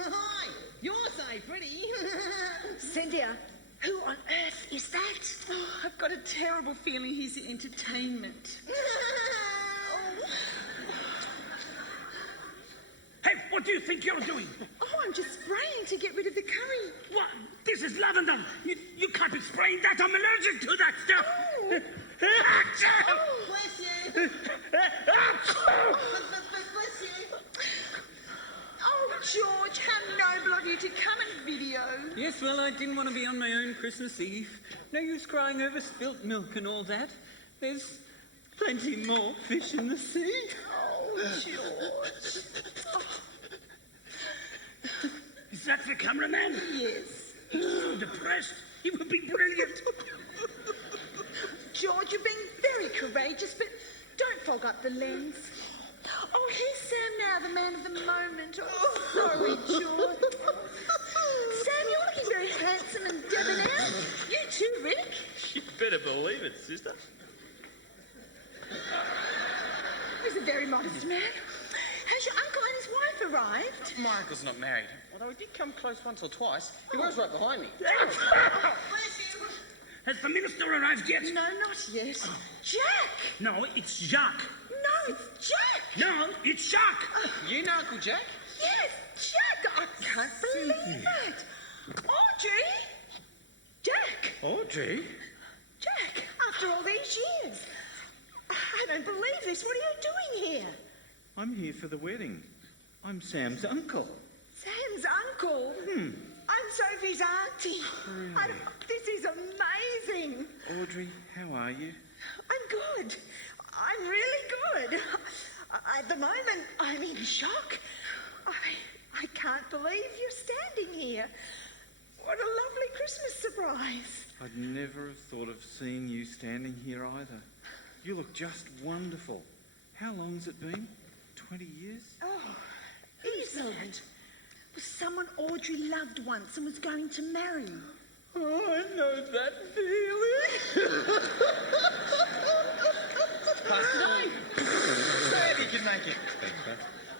Hi, you're so pretty. Cynthia, who on earth is that? Oh, I've got a terrible feeling he's the entertainment. Hey, what do you think you're doing? Oh, I'm just spraying to get rid of the curry. What? This is lavender. You can't be spraying that. I'm allergic to that stuff. Oh. Bless you. Bless you. Oh, George, how noble of you to come and video. Yes, well, I didn't want to be on my own Christmas Eve. No use crying over spilt milk and all that. There's plenty more fish in the sea. Oh, George. Is that the cameraman? Yes. He's so depressed. He would be brilliant. George, you're being very courageous, but don't fog up the lens. Oh, here's Sam now, the man of the moment. Oh, sorry, George. Sam, you're looking very handsome and debonair. You too, Rick. You better believe it, sister. He's a very modest man. Has your uncle and his wife arrived? My uncle's not married, although he did come close once or twice. He was right behind me. Has the minister arrived yet? No, not yet. Jack! No, it's Jacques. No, it's Jack! No, it's Jacques. You know Uncle Jack? Yes, Jack! I can't believe it! Audrey! Jack! Audrey? Jack, after all these years. I don't believe this. What are you doing here? I'm here for the wedding. I'm Sam's uncle. Sam's uncle? I'm Sophie's auntie. This is amazing. Audrey, how are you? I'm good. I'm really good. At the moment, I'm in shock. I can't believe you're standing here. What a lovely Christmas surprise. I'd never have thought of seeing you standing here either. You look just wonderful. How long's it been? 20 years? Oh, Who's that? Was someone Audrey loved once and was going to marry. Oh, I know that feeling. Past today. Glad you could make it.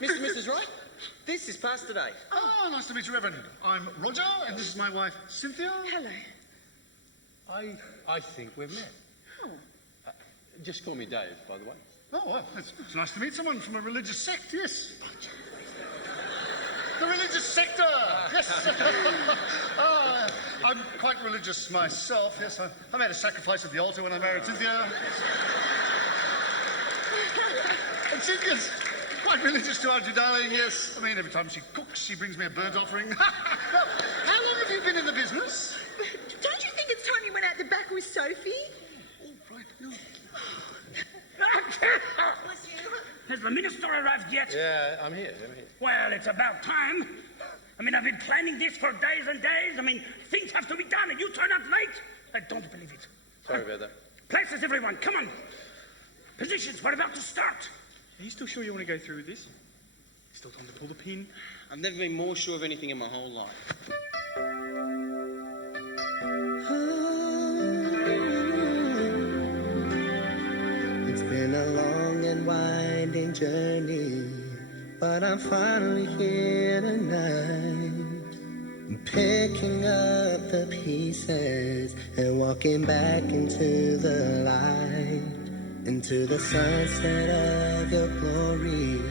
Mr. and Mrs. Wright, this is past today. Oh, nice to meet you, Reverend. I'm Roger, and this is my wife, Cynthia. Hello. I think we've met. Oh. Just call me Dave, by the way. Oh, well, it's nice to meet someone from a religious sect, yes. The religious sector, yes. I'm quite religious myself, yes. I made a sacrifice at the altar when I married Cynthia. And Cynthia's quite religious to Auntie Darling, yes. I mean, every time she cooks, she brings me a burnt offering. Now, how long have you been in the business? Don't you think it's time you went out the back with Sophie? Oh, right, no. Has the minister arrived yet? Yeah, I'm here. Well, it's about time. I mean, I've been planning this for days and days. I mean, things have to be done, and you turn up late. I don't believe it. Sorry about that. Places, everyone, come on. Positions, we're about to start. Are you still sure you want to go through with this? Still time to pull the pin? I've never been more sure of anything in my whole life. It's been a long and winding journey, but I'm finally here tonight. I'm picking up the pieces and walking back into the light, into the sunset of your glory.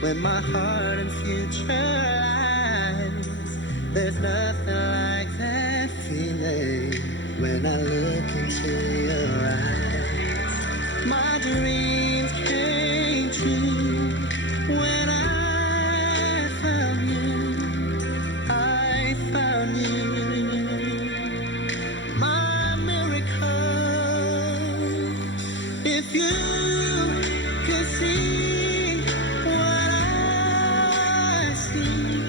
When my heart and future lies, there's nothing like that feeling when I look into your eyes. My dreams came true when I found you. I found you. My miracle. If you could see what I see,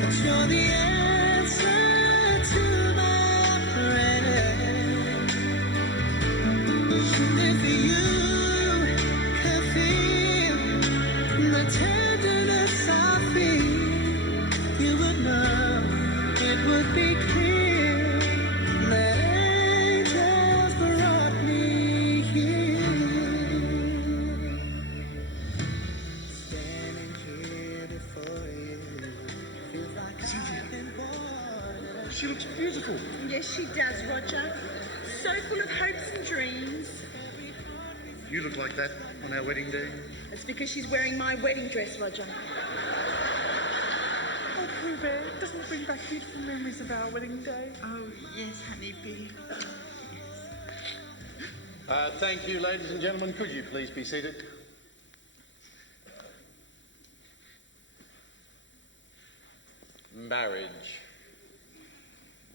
but you're the answer to my prayer. If you could feel the tenderness I feel, you would know it would be clear that angels brought me here. Standing here before you feels like I've been born. She looks beautiful. Yes, she does, Roger. So full of hopes and dreams. You look like that on our wedding day. It's because she's wearing my wedding dress, Roger. Oh, Pooh Bear, doesn't it bring back beautiful memories of our wedding day? Oh, yes, honeybee. Thank you, ladies and gentlemen. Could you please be seated? Marriage.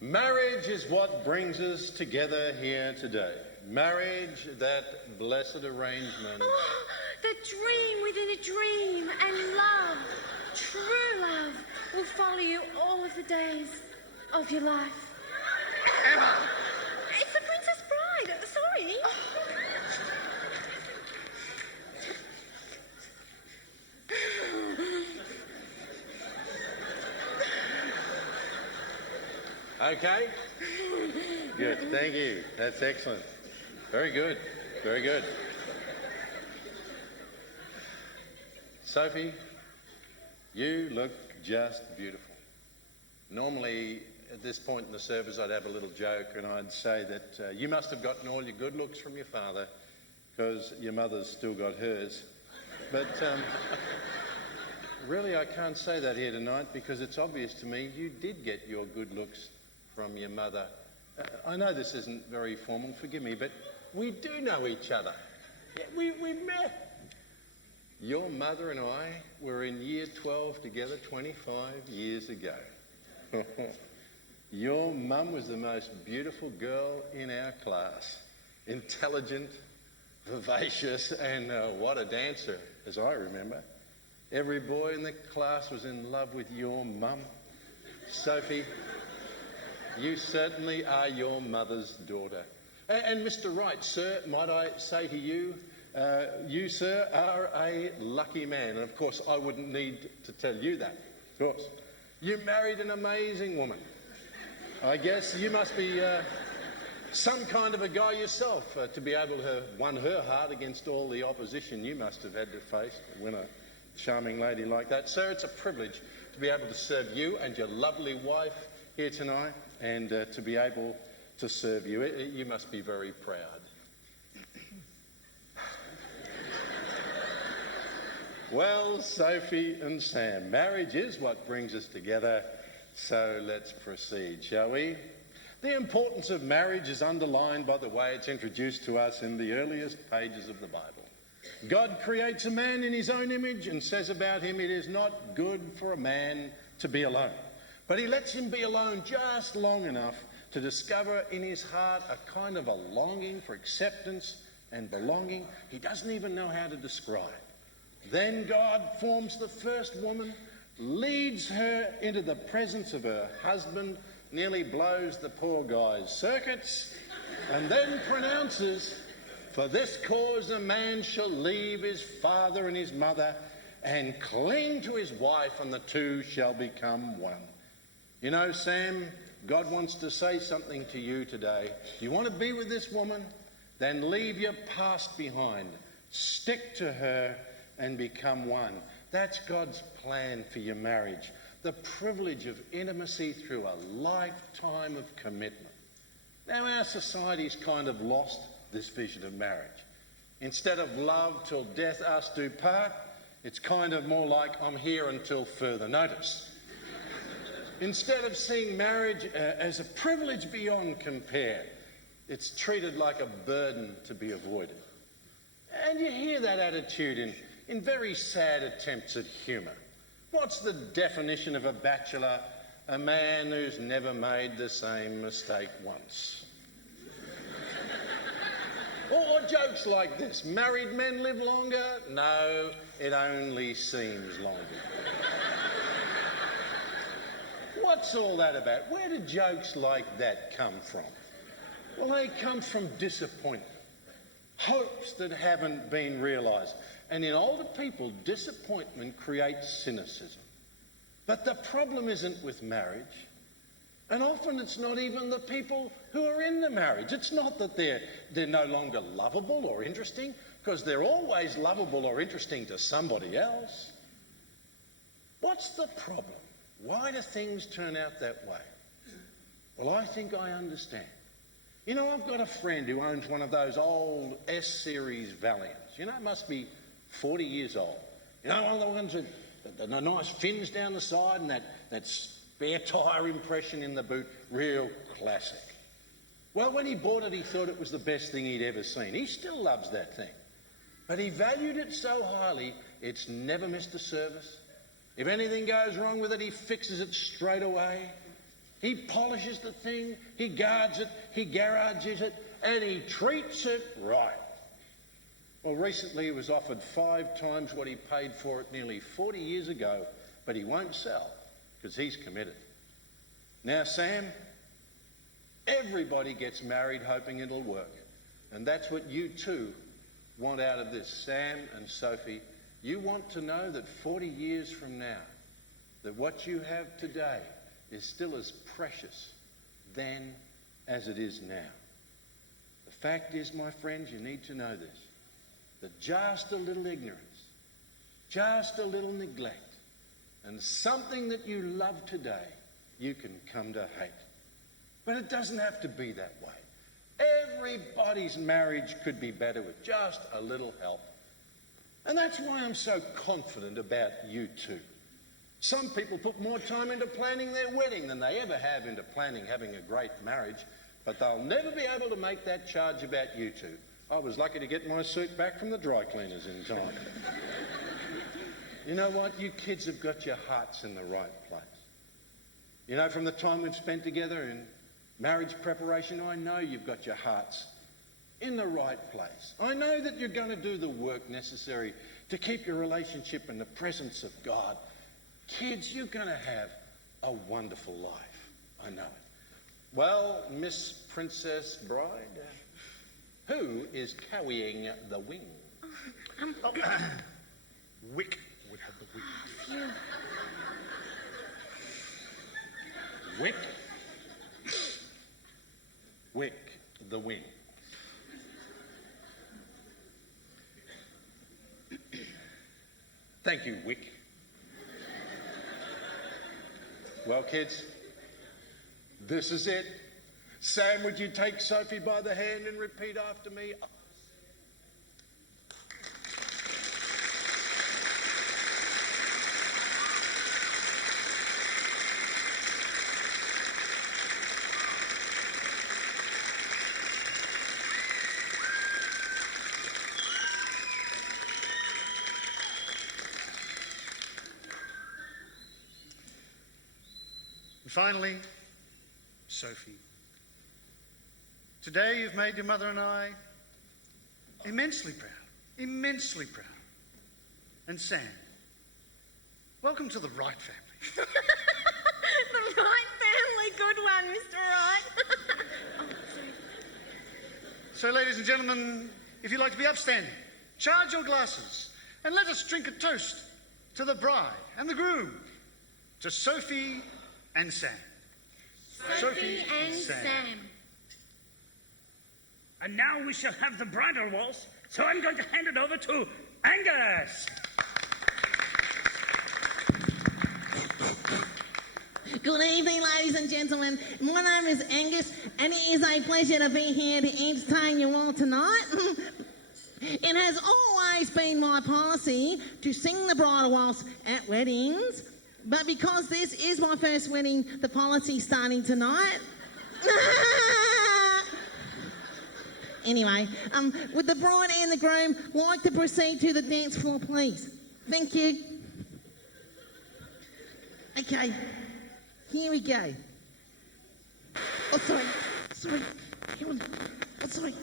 Marriage is what brings us together here today. Marriage, that blessed arrangement. Oh, the dream within a dream, and love, true love, will follow you all of the days of your life. Emma! It's the Princess Bride. Sorry. Okay? Good, thank you. That's excellent. Very good, very good. Sophie, you look just beautiful. Normally, at this point in the service, I'd have a little joke and I'd say that you must have gotten all your good looks from your father because your mother's still got hers. But really, I can't say that here tonight because it's obvious to me you did get your good looks from your mother. I know this isn't very formal, forgive me, but we do know each other. Yeah, we met. Your mother and I were in year 12 together 25 years ago. Your mum was the most beautiful girl in our class. Intelligent, vivacious, and what a dancer, as I remember. Every boy in the class was in love with your mum. Sophie, you certainly are your mother's daughter. And Mr. Wright, sir, might I say to you, you, sir, are a lucky man. And of course, I wouldn't need to tell you that, of course. You married an amazing woman. I guess you must be some kind of a guy yourself to be able to have won her heart against all the opposition you must have had to face to win a charming lady like that. Sir, it's a privilege to be able to serve you and your lovely wife here tonight and to be able to serve you. You must be very proud. Well, Sophie and Sam, marriage is what brings us together, so let's proceed, shall we? The importance of marriage is underlined by the way it's introduced to us in the earliest pages of the Bible. God creates a man in his own image and says about him, it is not good for a man to be alone. But he lets him be alone just long enough to discover in his heart a kind of a longing for acceptance and belonging he doesn't even know how to describe. Then God forms the first woman, leads her into the presence of her husband, nearly blows the poor guy's circuits, and then pronounces, "For this cause a man shall leave his father and his mother and cling to his wife, and the two shall become one. You know, Sam, God wants to say something to you today. You want to be with this woman? Then leave your past behind. Stick to her and become one. That's God's plan for your marriage. The privilege of intimacy through a lifetime of commitment. Now, our society's kind of lost this vision of marriage. Instead of love till death us do part, it's kind of more like I'm here until further notice. Instead of seeing marriage as a privilege beyond compare, it's treated like a burden to be avoided. And you hear that attitude in very sad attempts at humour. What's the definition of a bachelor? A man who's never made the same mistake once. Or jokes like this: married men live longer? No, it only seems longer. What's all that about? Where do jokes like that come from? Well, they come from disappointment, hopes that haven't been realised. And in older people, disappointment creates cynicism. But the problem isn't with marriage. And often it's not even the people who are in the marriage. It's not that they're no longer lovable or interesting, because they're always lovable or interesting to somebody else. What's the problem? Why do things turn out that way? Well, I think I understand. You know, I've got a friend who owns one of those old S-Series Valiants. You know, it must be 40 years old. You know, one of the ones with the nice fins down the side and that spare tyre impression in the boot. Real classic. Well, when he bought it, he thought it was the best thing he'd ever seen. He still loves that thing. But he valued it so highly, it's never missed a service. If anything goes wrong with it, he fixes it straight away. He polishes the thing, he guards it, he garages it, and he treats it right. Well, recently he was offered 5 times what he paid for it nearly 40 years ago, but he won't sell because he's committed. Now, Sam, everybody gets married hoping it'll work. And that's what you too want out of this. Sam and Sophie, you want to know that 40 years from now, that what you have today is still as precious then as it is now. The fact is, my friends, you need to know this, that just a little ignorance, just a little neglect, and something that you love today, you can come to hate. But it doesn't have to be that way. Everybody's marriage could be better with just a little help. And that's why I'm so confident about you two. Some people put more time into planning their wedding than they ever have into planning having a great marriage, but they'll never be able to make that charge about you two. I was lucky to get my suit back from the dry cleaners in time. You know what? You kids have got your hearts in the right place. You know, from the time we've spent together in marriage preparation, I know you've got your hearts in the right place. I know that you're going to do the work necessary to keep your relationship in the presence of God. Kids, you're going to have a wonderful life. I know it. Well, Miss Princess Bride, who is carrying the wing? Wick would have the wing. Phew. Wick? Wick, the wing. Thank you, Wick. Well, kids, this is it. Sam, would you take Sophie by the hand and repeat after me? And finally, Sophie. Today you've made your mother and I immensely proud. Immensely proud. And Sam, welcome to the Wright family. The right family, good one, Mr. Wright. Oh, sorry. So, ladies and gentlemen, if you'd like to be upstanding, charge your glasses and let us drink a toast to the bride and the groom, to Sophie and Sam. Sophie and Sam. And now we shall have the bridal waltz, so I'm going to hand it over to Angus. Good evening, ladies and gentlemen. My name is Angus, and it is a pleasure to be here to entertain you all tonight. It has always been my policy to sing the bridal waltz at weddings, but because this is my first wedding, the policy's starting tonight. Anyway, would the bride and the groom like to proceed to the dance floor, please? Thank you. Okay, here we go. Oh, sorry. Come on. Oh, sorry.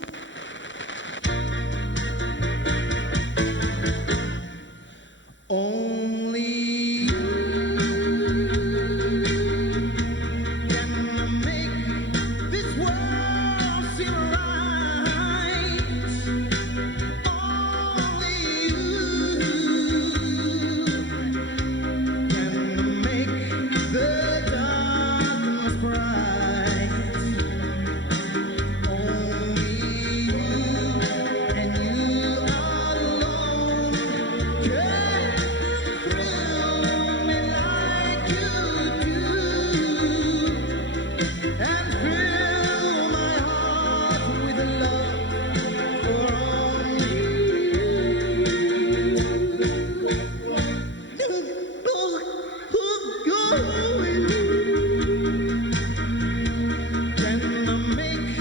Only you can make this world feel right. Only you can make the darkness bright. Only you and you alone can thrill me like you do, and fill my heart with love for only you. Can make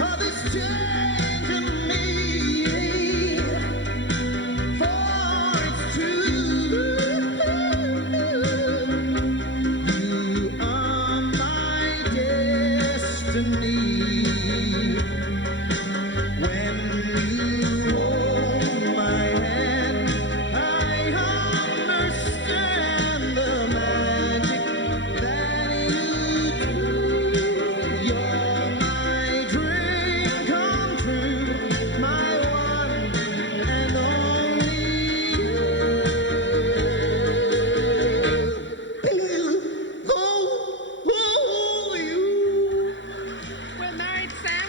all this change in me, for it's true. You are my destiny. When you hold my hand, I understand the magic that you do. You're my dream come true, my one and only you. Oh, you. We're married, Sam.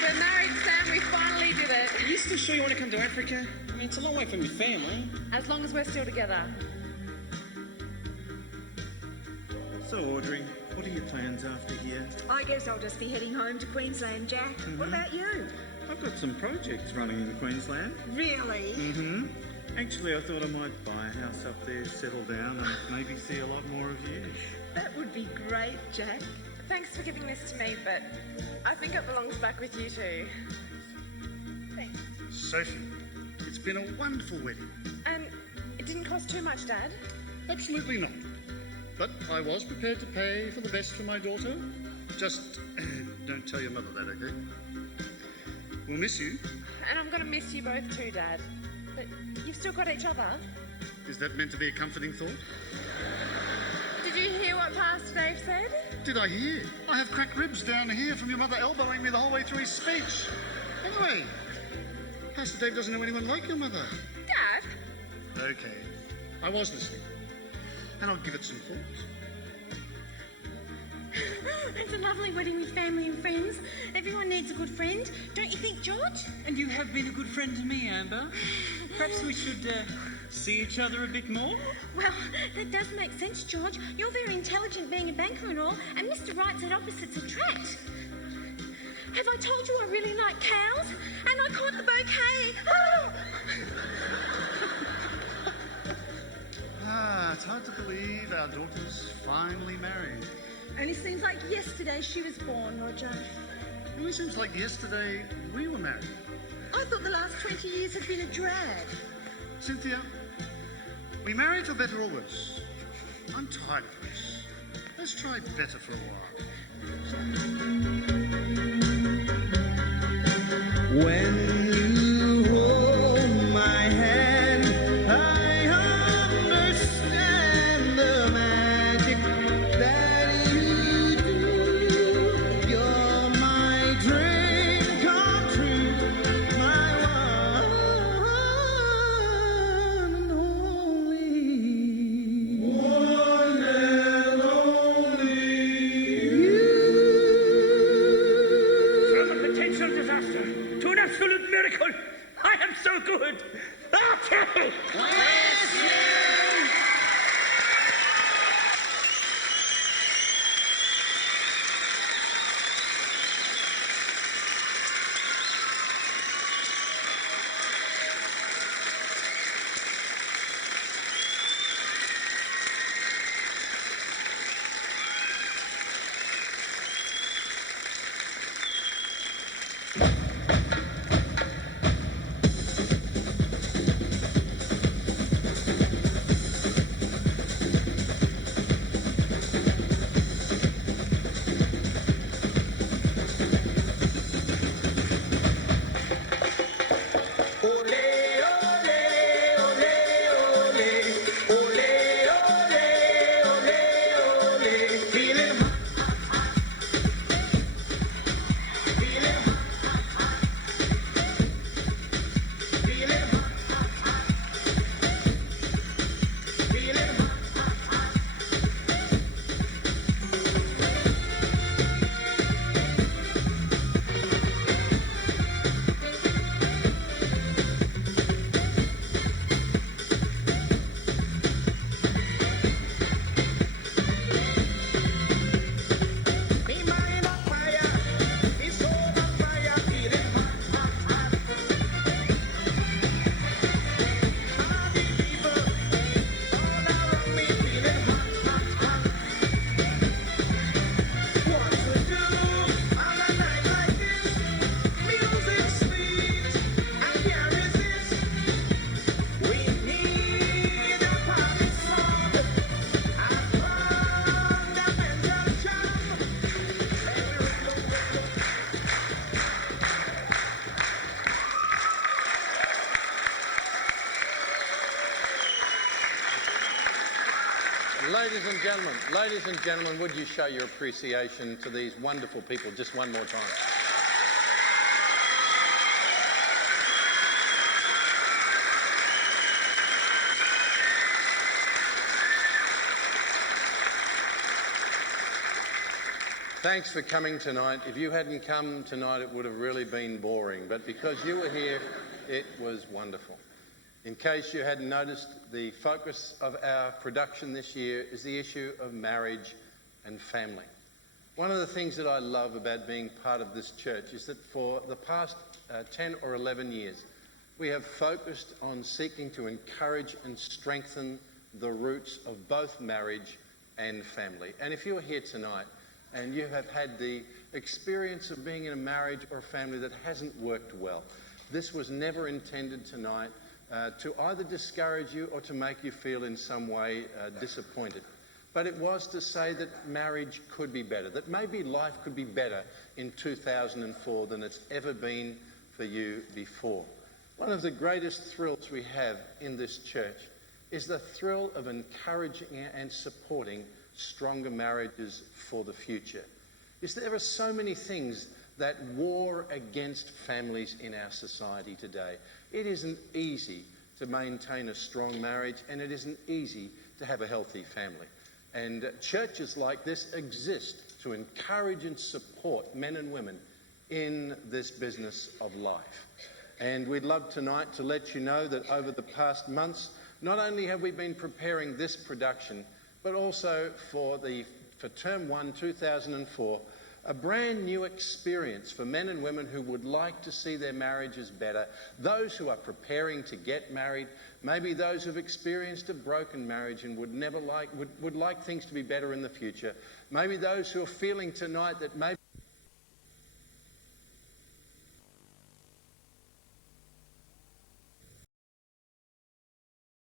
We're married, Sam. We finally did it. Are you still sure you want to come to Africa? I mean, it's a long way from your family. As long as we're still together. So, Audrey, what are your plans after here? I guess I'll just be heading home to Queensland, Jack. What about you? I've got some projects running in Queensland. Really? Actually, I thought I might buy a house up there, settle down, and maybe see a lot more of you. That would be great, Jack. Thanks for giving this to me, but I think it belongs back with you too. Sophie, it's been a wonderful wedding. And it didn't cost too much, Dad. Absolutely not. But I was prepared to pay for the best for my daughter. Just don't tell your mother that, okay? We'll miss you. And I'm going to miss you both too, Dad. But you've still got each other. Is that meant to be a comforting thought? Did you hear what Pastor Dave said? Did I hear? I have cracked ribs down here from your mother elbowing me the whole way through his speech. Anyway, Pastor Dave doesn't know anyone like your mother. Dad? Okay, I was listening. And I'll give it some thought. It's a lovely wedding with family and friends. Everyone needs a good friend. Don't you think, George? And you have been a good friend to me, Amber. Perhaps we should see each other a bit more? Well, that does make sense, George. You're very intelligent being a banker and all, and Mr. Wright said opposites attract. Have I told you I really like cows? And I caught the bouquet. Oh! It's hard to believe our daughter's finally married. Only seems like yesterday she was born, Roger. It only seems like yesterday we were married. I thought the last 20 years had been a drag. Cynthia, we married for better or worse. I'm tired of this. Let's try better for a while. When you hold my hand, I understand the magic that you do. to an absolute miracle. I am so good. Okay. Ladies and gentlemen, would you show your appreciation to these wonderful people just one more time? Thanks for coming tonight. If you hadn't come tonight, it would have really been boring. But because you were here, it was wonderful. In case you hadn't noticed, the focus of our production this year is the issue of marriage and family. One of the things that I love about being part of this church is that for the past 10 or 11 years, we have focused on seeking to encourage and strengthen the roots of both marriage and family. And if you're here tonight and you have had the experience of being in a marriage or a family that hasn't worked well, this was never intended tonight to either discourage you or to make you feel in some way disappointed. But it was to say that marriage could be better, that maybe life could be better in 2004 than it's ever been for you before. One of the greatest thrills we have in this church is the thrill of encouraging and supporting stronger marriages for the future. There are so many things that war against families in our society today. It isn't easy to maintain a strong marriage, and it isn't easy to have a healthy family. And churches like this exist to encourage and support men and women in this business of life. And we'd love tonight to let you know that over the past months, not only have we been preparing this production, but also for Term 1, 2004, a brand new experience for men and women who would like to see their marriages better, those who are preparing to get married, maybe those who've experienced a broken marriage and would like things to be better in the future, maybe those who are feeling tonight that maybe